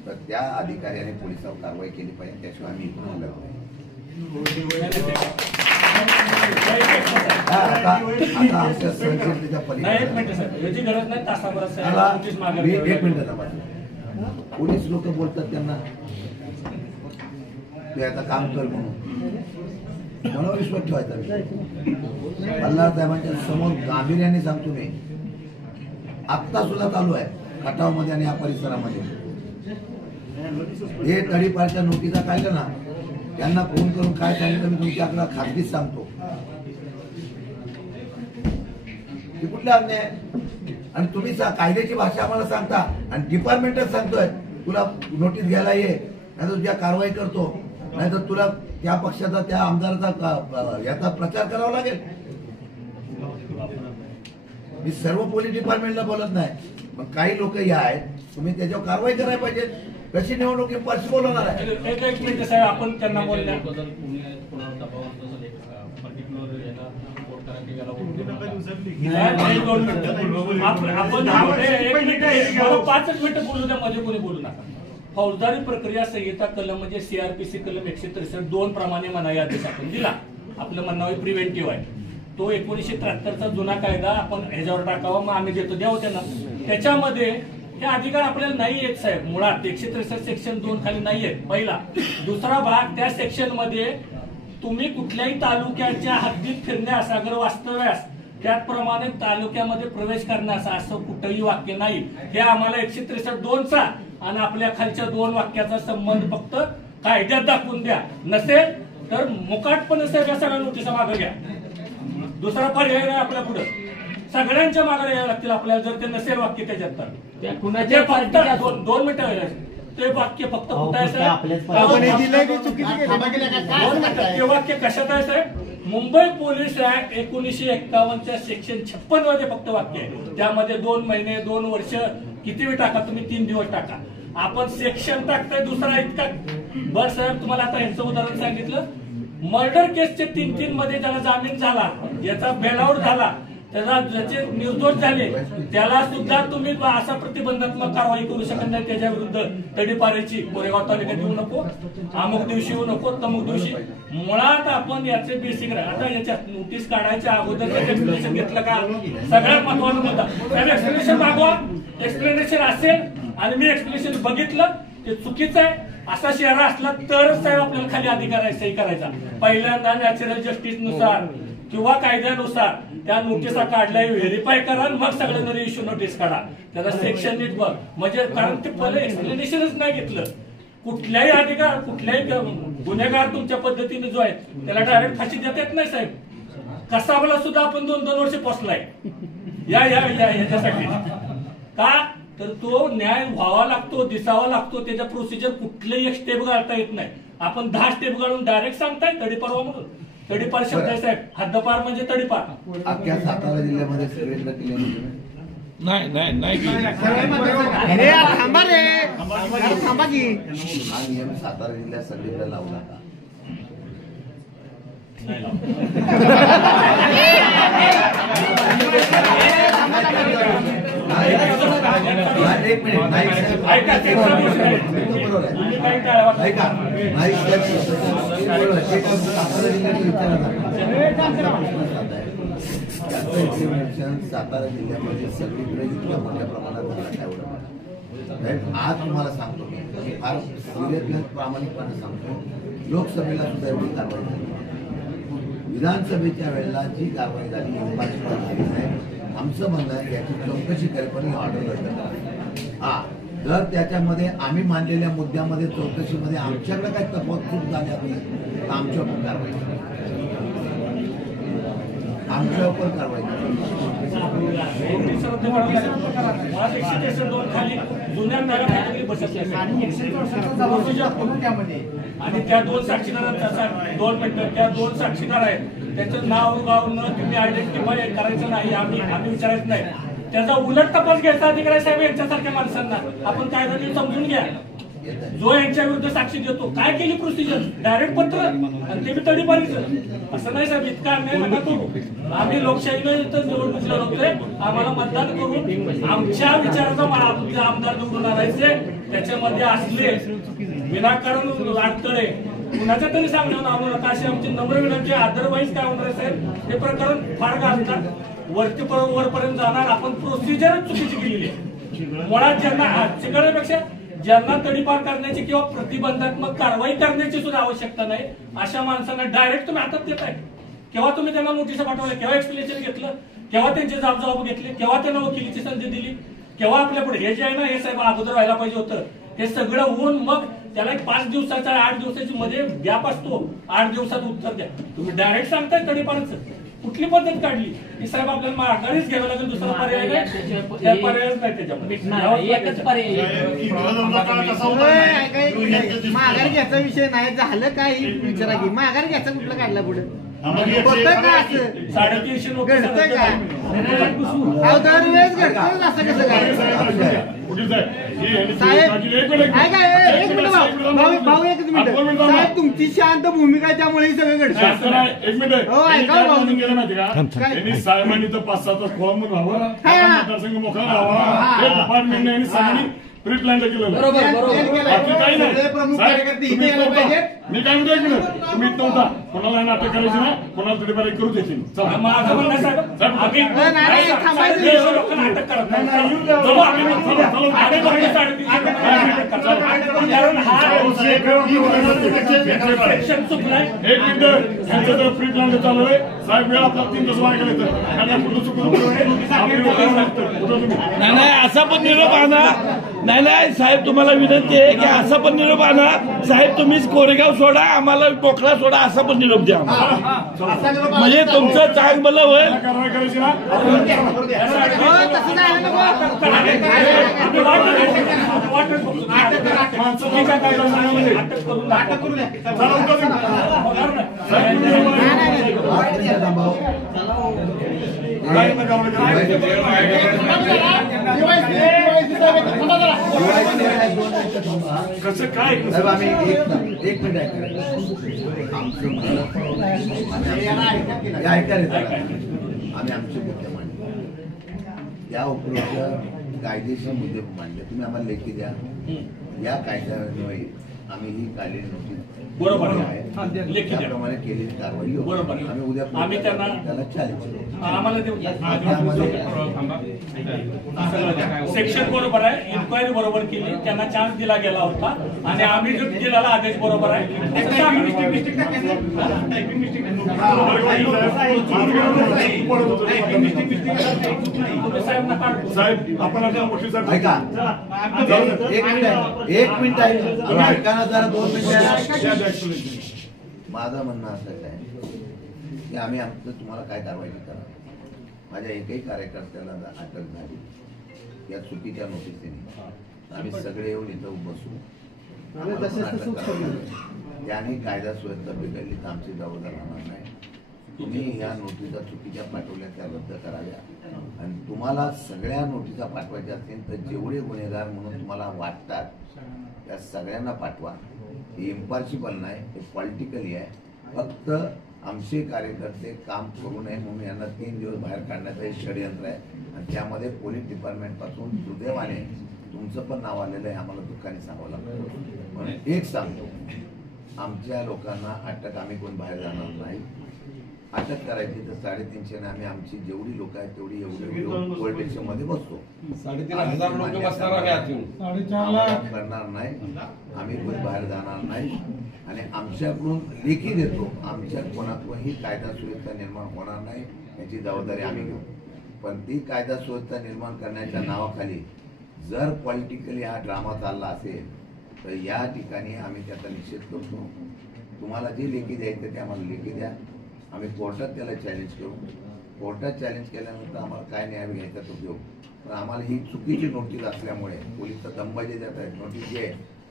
तर त्या अधिकाऱ्याने पोलिसांवर कारवाई केली पाहिजे, त्याशिवाय आम्ही इकडून हलत नाही. आता आमच्या सहकार्याच्या एक मिनिट, पोलीस लोक बोलतात त्यांना तू आता काम कर म्हणून, मला विश्वास ठेवायचा. पल्हार साहेबांच्या समोर गांभीर्याने सांगतो मी, आत्ता सुद्धा चालू आहे खटावमध्ये आणि या परिसरामध्ये. हे तडीपारच्या नोटिसा काढल्या ना, त्यांना फोन करून काय सांगितलं मी तुमच्याकडे खाजगीत सांगतो. हे कुठला अन्याय, आणि तुम्ही कायद्याची भाषा आम्हाला सांगता आणि डिपार्टमेंटच सांगतोय तुला नोटीस घ्यायला ये, नाही तर तुझ्या कारवाई करतो, नाही तर तुला त्या पक्षाचा त्या आमदाराचा याचा प्रचार करावा लागेल. मी सर्व पोलीस डिपार्टमेंटला बोलत नाही, पण काही लोक या आहेत, तुम्ही त्याच्यावर कारवाई करायला पाहिजे. कशी निवडणूक पॉसिबल होणार आहे. एक मिनिट साहेब, आपण त्यांना बोलल्या आपण 5 मिनिटं बोलू द्या, मध्ये कोणी बोलू नका. फौजदारी प्रक्रिया संहिता कलम म्हणजे CRPC कलम 163(2) प्रमाणे मनाई आदेश आपण दिला. आपलं म्हणणं प्रिव्हेंटिव्ह आहे. तो 1973चा जुना कायदा आपण ह्याच्यावर टाकावा, मग आम्ही देतो, द्यावं त्यांना. त्याच्यामध्ये हे अधिकार आपल्याला नाही आहेत साहेब, मुळात 163 सेक्शन 2 खाली नाही आहेत. पहिला. दुसरा भाग, त्या सेक्शन मध्ये तुम्ही कुठल्याही तालुक्याच्या हद्दीत फिरण्यास, अगर वास्तव्यास, त्याचप्रमाणे तालुक्यामध्ये प्रवेश करण्यास असं कुठंही वाक्य नाही. हे आम्हाला 163(2)चा आणि आपल्या खालच्या 2 वाक्याचा संबंध फक्त कायद्यात दाखवून द्या. नसेल तर मुकाटपणे सगळ्या नोटिसा मागे घ्या. दुसरा पर्याय नाही आपल्या पुढे, सगळ्यांच्या मागे यायला लागतील आपल्याला जर ते नसेल वाक्य त्याच्यात. तर फक्त 2 मिनिटं ते वाक्य फक्त कुठं आहे साहेब, ते वाक्य कशात आहे साहेब, मुंबई पोलीस ऍक्ट 1951च्या सेक्शन 56 मध्ये फक्त वाक्य आहे. त्यामध्ये 2 महिने 2 वर्ष किती वेळ टाका तुम्ही, 3 दिवस टाका. आपण सेक्शन टाकतोय दुसरा इतका. बरं साहेब, तुम्हाला आता यांचं उदाहरण सांगितलं, मर्डर केसचे 3 मध्ये ज्याला जामीन झाला, याचा बेल आउट झाला, ज्याचे निर्दोष झाले त्याला सुद्धा तुम्ही असा प्रतिबंधात्मक कारवाई करू शकत नाही. त्याच्या विरुद्ध तडीपारीची कोरेगाव तालुक्यात येऊ नको, अमुक दिवशी येऊ नको, तमुक दिवशी. मुळात आपण याचे बेसिक आता याच्यात नोटीस काढायच्या अगोदर एक्सप्लेनेशन घेतलं का? सगळ्यात महत्वाचा मुद्दा साहेब एक्सप्लेनेशन मागवा. एक्सप्लेनेशन असेल आणि मी एक्सप्लेनेशन बघितलं ते चुकीचं आहे असा चेहरा असला तर साहेब आपल्याला खाली अधिकार आहे सही करायचा. पहिल्यांदा नॅचरल जस्टिस नुसार किंवा कायद्यानुसार त्या नोटिसा काढल्या व्हेरीफाय करा, मग सगळ्यांना इश्यू नोटीस काढा. त्याचा सेक्शन नीट बघ, म्हणजे कारण ते पहिले एक्सप्लेनेशनच नाही घेतलं. कुठल्याही अधिकार कुठल्याही गुन्हेगार तुमच्या पद्धतीने जो आहे त्याला डायरेक्ट फाशी देता येत नाही साहेब. कसाबला सुद्धा आपण 2-2 वर्ष पोचलाय याच्यासाठी. का तर तो न्याय व्हावा लागतो, दिसावा लागतो. त्याच्या प्रोसिजर कुठलेही एक स्टेप घालता येत नाही. आपण 10 स्टेप घालून डायरेक्ट सांगताय तडीपार म्हणून. तडीपार शब्द आहे साहेब, हद्दपार म्हणजे तडीपार. अख्ख्या सातारा जिल्ह्यामध्ये सर्वेंद्र केले हा नियम सातारा जिल्ह्यात सगळीकडे लावला का? एक मिनिट नाही सातारा जिल्ह्यामध्ये सगळीकडे इतक्या मोठ्या प्रमाणात झाला काय? आज तुम्हाला सांगतो मी फार सिरियसनेस प्रामाणिकपणे सांगतो, लोकसभेला सुद्धा एवढी कारवाई झाली, विधानसभेच्या वेळेला जी कारवाई झाली झाली नाही. आमचं म्हणणं आहे याची चौकशी कल्पना ऑर्डर करतात. हा जर त्याच्यामध्ये आम्ही मानलेल्या मुद्द्यामध्ये चौकशीमध्ये आमच्याकडे काही तफावत चूक झाली तर आमच्यावर कारवाई आमच्यावर कारवाई आणि त्या 2 साक्षीदारांचा 2 मिनिटं त्या 2 साक्षीदार आहेत त्याचं नाव गाव न तुम्ही आयडेंटिफाय करायचं नाही. आम्ही विचारायचं नाही. त्याचा उलट तपास घ्यायचा अधिकार आहे साहेब यांच्यासारख्या माणसांना. आपण कायदा समजून घ्या. जो यांच्या विरुद्ध साक्षी देतो काय केली प्रोसिजर डायरेक्ट पत्र आणि ते बी तडीपारीचं असं नाही साहेब. इतका अन्याय नका करू. आम्ही लोकशाहीला इथं निवडणूक लढवतोय. आम्हाला मतदान करून आमच्या विचाराचा आमदार निवडून आणायचे. त्याच्यामध्ये असले विनाकारण अडथळे कुणाच्या तरी सांगण्यावर आणू नका अशी आमची नम्र विनंती. अदरवाईज काय होणार साहेब हे प्रकरण फार गाजणार वरपर्यंत जाणार. आपण प्रोसिजरच चुकीची केलेली आहे. मुळात ज्यांना चिकण्यापेक्षा ज्यांना तडीपार करण्याची किंवा प्रतिबंधात्मक कारवाई करण्याची सुद्धा आवश्यकता नाही अशा माणसांना डायरेक्ट तुम्ही हातात देताय. केव्हा तुम्ही त्यांना नोटीस पाठवल्या, केव्हा एक्सप्लेनेशन घेतलं, केव्हा त्यांचे जबाब घेतले, केव्हा त्यांना वकिलीची संधी दिली, केव्हा आपल्या पुढे हे जे आहे ना हे साहेब अगोदर व्हायला पाहिजे होतं. हे सगळं होऊन मग त्याला 5 दिवसाचा 8 दिवसाची मध्ये गॅप असतो. 8 दिवसात उत्तर द्या. तुम्ही डायरेक्ट सांगताय तडीपारचं. कुठली पद्धत काढली की साहेब आपल्याला माघारीच घ्यावं लागेल, दुसरा पर्याय नाही. त्या पर्यायच नाही त्याच्यामध्ये एकच पर्याय. माघार घ्यायचा विषय नाही झालं काय विचारा की माघार घ्यायचा कुठला काढला पुढे 350 लोक घडतंय काय दरवेळेस घडतं असं कसं काय साहेब? एक मिनिट भाऊ एकच मिनिट साहेब तुमची शांत भूमिका आहे त्यामुळे सगळं घडतं. हो ऐका साहेबांनी तर 5-7 तास फॉर्म व्हावं मतदारसंघ मोकळा व्हावा डिपार्टमेंटने प्रिटलँड केलं बाकी काही नाही. मी काय म्हणतो एक मिनिट तुम्ही नव्हता कोणाला नाटक करायची ना कोणाला तरी बरं करू देतील. एक मिनिट यांचं जर प्रिटलँड चालू आहे साहेब वेळ आपला 3 तास वाया गेले नाही असा पण निरोप आणा. नाही साहेब तुम्हाला विनंती आहे की असा पण निरोप आणा. साहेब तुम्हीच कोरेगाव सोडा आम्हाला पोखरा सोडा असा पण निरोप द्या म्हणजे तुमचं चांग भलं होईल. कारवाई करायची ना कसं काय आम्ही एक मिनिट आमचं ऐकायला आम्ही आमचे मुद्दे त्या उपरोक्त कायदेशीर मुद्दे मांडले, तुम्ही आम्हाला लेखी द्या. या कायद्यान्वये आम्ही ही काढलेली नोटीस बरोबर आहे लेखी द्या. त्याप्रमाणे केलेली कारवाई होईल. बरोबर. आम्ही उद्या आम्ही त्यांना चॅलेंज करू. आम्हाला त्यामध्ये सेक्शन बरोबर आहे, इन्क्वायरी बरोबर केली, त्यांना चान्स दिला गेला होता आणि आम्ही जो दिलेला आदेश बरोबर आहे. साहेब आपण आता मोठी साहेब ऐका एक मिनिट आहे, ऐका ना जरा 2 मिनिटं. माझं म्हणणं असं आहे की आम्ही आमचं तुम्हाला काय कारवाई करा. माझ्या एकही कार्यकर्त्याला अटक झाली या चुकीच्या नोटीसीने आम्ही सगळे येऊन इथं बसू. त्याने कायदा सुव्यवस्था बिघडली तर आमची जबाबदार राहणार नाही. तुम्ही या नोटिसा चुकीच्या पाठवल्या त्या रद्द कराव्या आणि तुम्हाला सगळ्या नोटिसा पाठवायच्या असतील तर जेवढे गुन्हेगार म्हणून तुम्हाला वाटतात त्या सगळ्यांना पाठवा. हे इम्पार्शिबल नाही, हे पॉलिटिकली आहे. फक्त आमचे कार्यकर्ते काम करू नये म्हणून यांना 3 दिवस बाहेर काढण्याचं हे षडयंत्र आहे आणि त्यामध्ये पोलीस डिपार्टमेंटपासून दुर्दैवाने तुमचं पण नाव आलेलं आहे. आम्हाला दुःखाने सांगावं लागतं. म्हणून एक सांगतो, आमच्या लोकांना अटक आम्ही कोण बाहेर जाणार नाही. अटक करायची तर 350 आम्ही आमची जेवढी लोक आहेत तेवढी एवढी पोलीस स्टेशन मध्ये बसतो. 3,500 लोक बसणार करणार नाही, आम्ही कोणी बाहेर जाणार नाही आणि आमच्याकडून लेखी देतो. आमच्या कोणाकडूनही कायदा सुव्यवस्था निर्माण होणार नाही याची जबाबदारी आम्ही घेऊ. पण ती कायदा सुव्यवस्था निर्माण करण्याच्या नावाखाली जर पॉलिटिकली हा ड्रामा चालला असेल तर या ठिकाणी आम्ही त्याचा निषेध करतो. तुम्हाला जे लेखी द्यायचं ते आम्हाला लेखी द्या. आम्ही कोर्टात त्याला चॅलेंज करू. कोर्टात चॅलेंज केल्यानंतर आम्हाला काय न्याय घ्यायचा तो घेऊ. पण आम्हाला ही चुकीची नोटीस असल्यामुळे पोलीस दमबाजी देत आहेत. नोटीस घे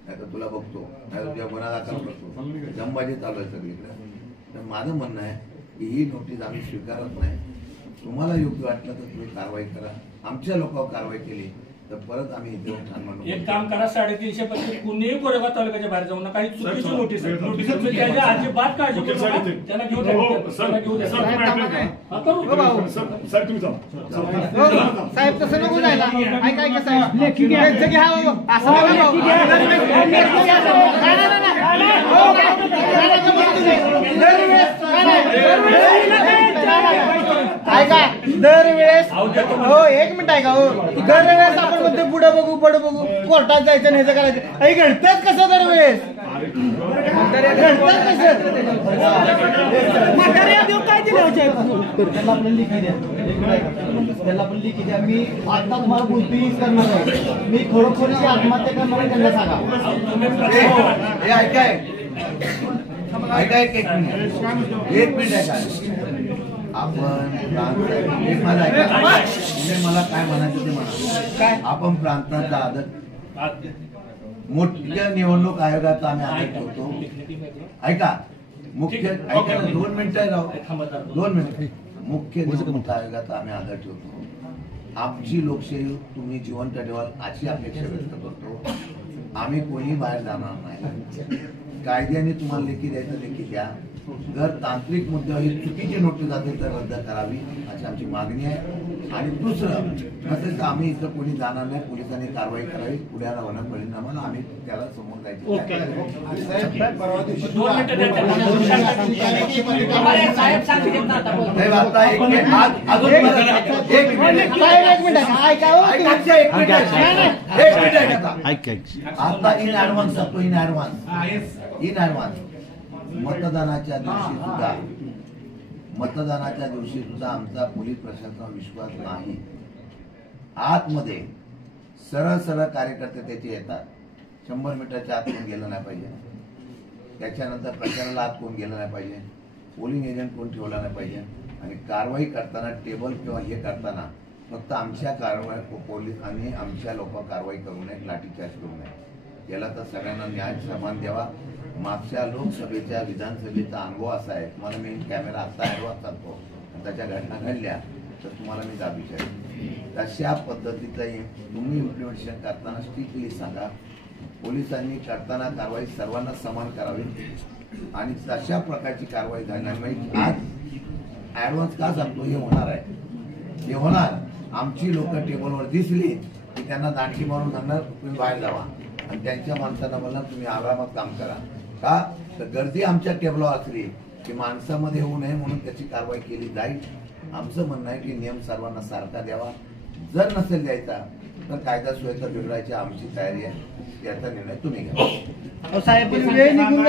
नाही तर तुला बघतो, नाही तर तुझ्या गुन्हा दाखल करतो. दमबाजी चालू आहे सगळीकडे. तर माझं म्हणणं आहे की ही नोटीस आम्ही स्वीकारत नाही. तुम्हाला योग्य वाटलं तर तुम्ही कारवाई करा. आमच्या लोकांवर कारवाई केली तर परत आम्ही इथे ठाण एक काम करा, 350 पैकी कुणीही कोरेगाव तालुक्याच्या बाहेर जाऊ नका. ही चुकीची नोटीस आहे. नोटीस अजिबात काळजी करू नका. त्यांना घेऊ द्या. साहेब तुम्ही चला. साहेब तसं नको जायला. ऐका ऐका साहेब, लेखी घ्या असं ऐका दरवेळेस हो एक मिनिट ऐका हो दरवेळेस आपण म्हणतो पुढे बघू पुढे बघू कोर्टात जायचं नाही करायचं. हे घडतंच कसं दरवेळेस घडतंच कसं. काय दिलं त्याला आपण लिखी द्या. त्याला आपण लिखी द्या. मी आता तुम्हाला बोलतोय करणार आहे. मी खरोखर आत्महत्या करणार आहे त्यांना सांगा. हे ऐकाय ऐका एक मिनिट ऐका. आपण मला काय म्हणायचं ते म्हणा. आपण प्रांताचा आदर मोठ्या निवडणूक आयोगाचा आम्ही आदर ठेवतो. ऐका मुख्य ऐका 2 मिनिटं राहू 2 मिनिट. मुख्य निवडणूक आयोगाचा आम्ही आदर ठेवतो. आमची लोकशाही तुम्ही जिवंत ठेवाल अशी अपेक्षा व्यक्त करतो. आम्ही कोणी बाहेर जाणार नाही. कायद्याने तुम्हाला लेखी द्यायचं लेखी द्या. जर तांत्रिक मुद्द्यावर ही चुकीची नोटीस असेल तर रद्द करावी अशी आमची मागणी आहे. आणि दुसरं नसेल तर आम्ही इथं कोणी जाणार नाही. पोलिसांनी कारवाई करावी. पुढे होणार परिणामाला आम्ही त्याला समोर जायचं. आता इन ऍडव्हान्स जातो. इन ऍडव्हान्स मतदानाच्या दिवशी सुद्धा आमचा पोलीस प्रशासनावर विश्वास नाही. आतमध्ये सरळ सरळ कार्यकर्ते त्याचे येतात. 100 मीटरच्या आत कोण गेलं नाही पाहिजे. त्याच्यानंतर प्रचाराला आत कोण गेलं नाही पाहिजे. पोलिंग एजंट कोण ठेवला नाही पाहिजे. आणि कारवाई करताना टेबल किंवा हे करताना फक्त आमच्या कारवाई पोलीस आणि आमच्या लोक कारवाई करू नये, लाठीचार्ज करू नये. याला तर सगळ्यांना न्याय समान द्यावा. मागच्या लोकसभेच्या विधानसभेचा अनुभव असा आहे. तुम्हाला मी कॅमेरा आता ऍडव्हान्स सांगतो. त्याच्या घटना घडल्या तर तुम्हाला मी जाब विचारेन. तशा पद्धतीचं तुम्ही इम्प्लिमेंटेशन करताना स्ट्रिक्टली सांगा. पोलिसांनी करताना कारवाई सर्वांना समान करावी आणि तशा प्रकारची कारवाई झाली. आज ऍडव्हान्स का सांगतो, हे होणार आहे. हे होणार आमची लोक टेबलवर दिसली की त्यांना दांडकी मारून सांगणार तुम्ही बाहेर जावा आणि त्यांच्या माणसांना म्हणणार तुम्ही आरामात काम करा. का तर गर्दी आमच्या टेबलवर असली की माणसामध्ये होऊ नये म्हणून त्याची कारवाई केली जाईल. आमचं म्हणणं आहे की नियम सर्वांना सारखा द्यावा. जर नसेल द्यायचा तर कायदा सुव्यवस्था बिघडायची आमची तयारी आहे. याचा निर्णय तुम्ही घ्या. साहेब वेळ निघून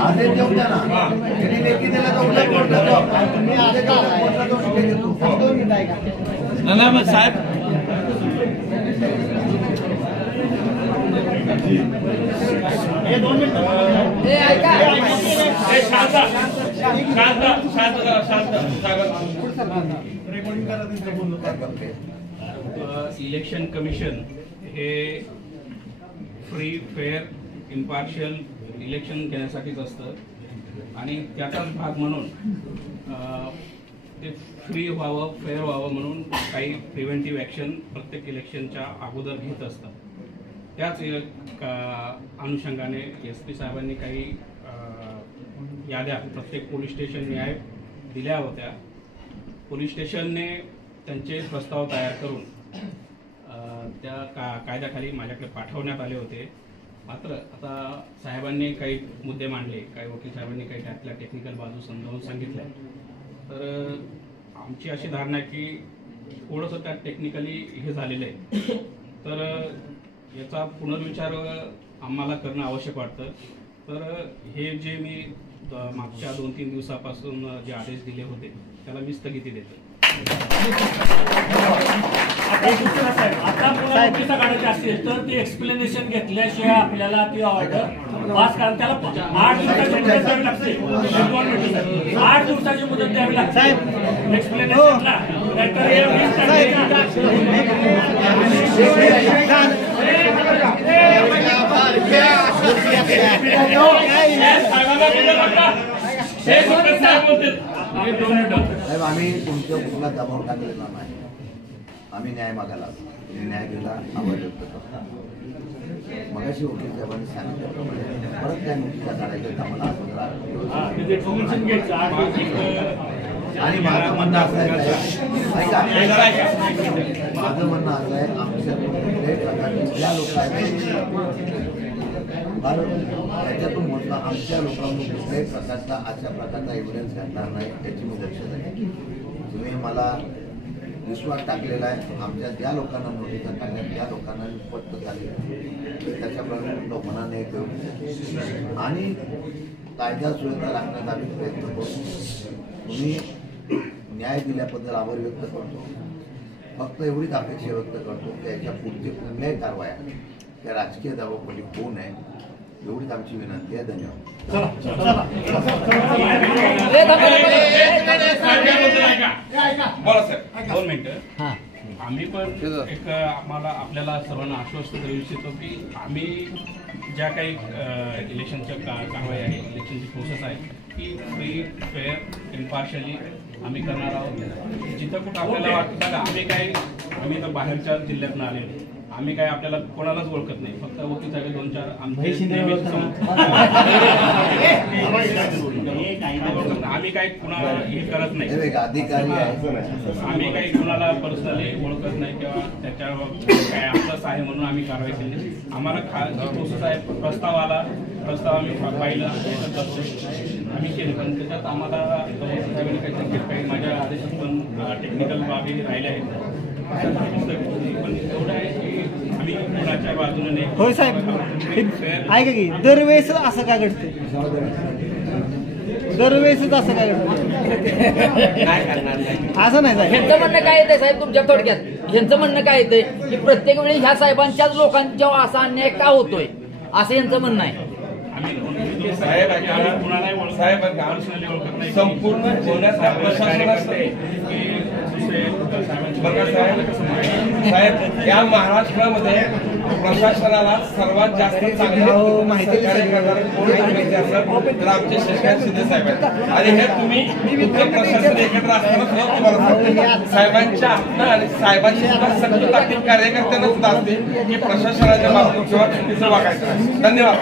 आदेश देऊ द्या ना. त्यांनी लेखी दिला तर उलट कोर्टात जाऊ. मी आदेश कोर्टात जाऊन शिकाय देतो. साहेब इलेक्शन कमिशन हे फ्री फेअर इम्पार्शियल इलेक्शन घेण्यासाठीच असतं आणि त्याचाच भाग म्हणून ते फ्री व्हावं फेअर व्हावं म्हणून काही प्रिव्हेंटिव्ह ॲक्शन प्रत्येक इलेक्शनच्या अगोदर घेत असतात. त्याच अनुषंगाने SP साहेबांनी काही याद्या प्रत्येक पोलीस स्टेशन न्याय दिल्या होत्या. पोलीस स्टेशनने त्यांचे प्रस्ताव तयार करून त्या कायद्याखाली माझ्याकडे पाठवण्यात आले होते. मात्र आता साहेबांनी काही मुद्दे मांडले, काही वकील साहेबांनी काही त्यातल्या टेक्निकल बाजू समजावून सांगितल्या. तर आमची अशी धारणा आहे की थोडंसं त्यात टेक्निकली हे झालेलं आहे. तर याचा पुनर्विचार आम्हाला करणं आवश्यक वाटतं. तर हे जे मी मागच्या 2-3 दिवसापासून जे आदेश दिले होते त्याला मी स्थगिती देतो. आता पुनरावृत्तीचा काढायची असेल तर ती एक्सप्लेनेशन घेतल्याशिवाय आपल्याला ती ऑर्डर पास करा. त्याला 8 दिवसाची मुदत द्यावी लागते. 8 दिवसाची मुदत द्यावी लागते एक्सप्लेनेशनला. नाहीतर हे 20 साहेब आम्ही तुमच्या कुठला दबाव टाकलेला नाही. आम्ही न्याय मागायला न्याय दिला आभार व्यक्त करतो. मगाशी वकील साहेबांनी सांगितलं परत काय नोटिसा काढायच्या आम्हाला आणि माझं म्हणणं असं आहे माझं म्हणणं असं आहे आमच्या कुठल्याही प्रकारची ज्या लोक आहेत त्याच्यातून म्हटलं आमच्या लोकांना कुठल्याही प्रकारचा अशा प्रकारचा एव्हिडन्स घडणार नाही याची मी दक्षता आहे. तुम्ही मला विश्वास टाकलेला आहे. आमच्या ज्या लोकांना नोटिसा टाकल्या त्या लोकांना स्पष्ट झाले त्याच्याप्रमाणे लोकांना करू आणि कायदा सुव्यवस्था राखण्याचा आम्ही प्रयत्न करू. तुम्ही न्याय दिल्याबद्दल आभार व्यक्त करतो. फक्त एवढीच अपेक्षा व्यक्त करतो की याच्या पुढचे कुठल्याही कारवाया त्या राजकीय दबावाखाली होऊ नये एवढीच आमची विनंती आहे. धन्यवाद. बोला साहेब. 2 मिनिटं. आम्ही पण एक आम्हाला आपल्याला सर्वांना आश्वस्त करू इच्छितो की आम्ही ज्या काही इलेक्शनच्या कारवाई आहे इलेक्शनची प्रोसेस आहे ती फ्री फेअर इम्पार्शियली आम्ही करणार आहोत. जिथं कुठं आपल्याला वाटतं आम्ही तर बाहेरच्या जिल्ह्यातून आलेलो आम्ही काय आपल्याला कोणालाच ओळखत नाही. फक्त वकील साहेब 2-4 आम्ही काही कुणाला हे करत नाही. अधिकारी आम्ही काही कुणाला पर्सनली ओळखत नाही किंवा त्याच्यावर काय आपलंच आहे म्हणून आम्ही कारवाई केली. आम्हाला प्रोसेस आहे प्रस्ताव आम्ही पाहिलं आम्ही केलं पण त्याच्यात आम्हाला काही माझ्या आदेशात पण टेक्निकल बाबी राहिल्या आहेत. पण एवढं आहे की आम्ही कुणाच्या बाजूने होय साहेब ऐका की दरवेळेस असं काय घडते दरवेळेसच असं काय घडतं असं नाही साहेब. ह्यांचं म्हणणं काय येतंय साहेब तुमच्या थोडक्यात ह्यांचं म्हणणं काय येतंय की प्रत्येक वेळी ह्या साहेबांच्याच लोकांच्या असा अन्याय का होतोय असं यांचं म्हणणं आहे. संपूर्ण साहेब या महाराष्ट्रामध्ये प्रशासनाला सर्वात जास्त चांगलं सहकार्य करणारे कोण व्यक्ती असेल तर आमचे शशिकांत शिंदे साहेब आहेत. आणि हे तुम्ही उत्तर प्रशासन एकत्र असताना सुद्धा तुम्हाला सांगतो. साहेबांच्या हातनं आणि साहेबांची सुद्धा सगळी ताकद कार्यकर्त्यांना सुद्धा असते की प्रशासनाच्या बाबतीत किंवा चुकीचं वागायचं नाही. धन्यवाद.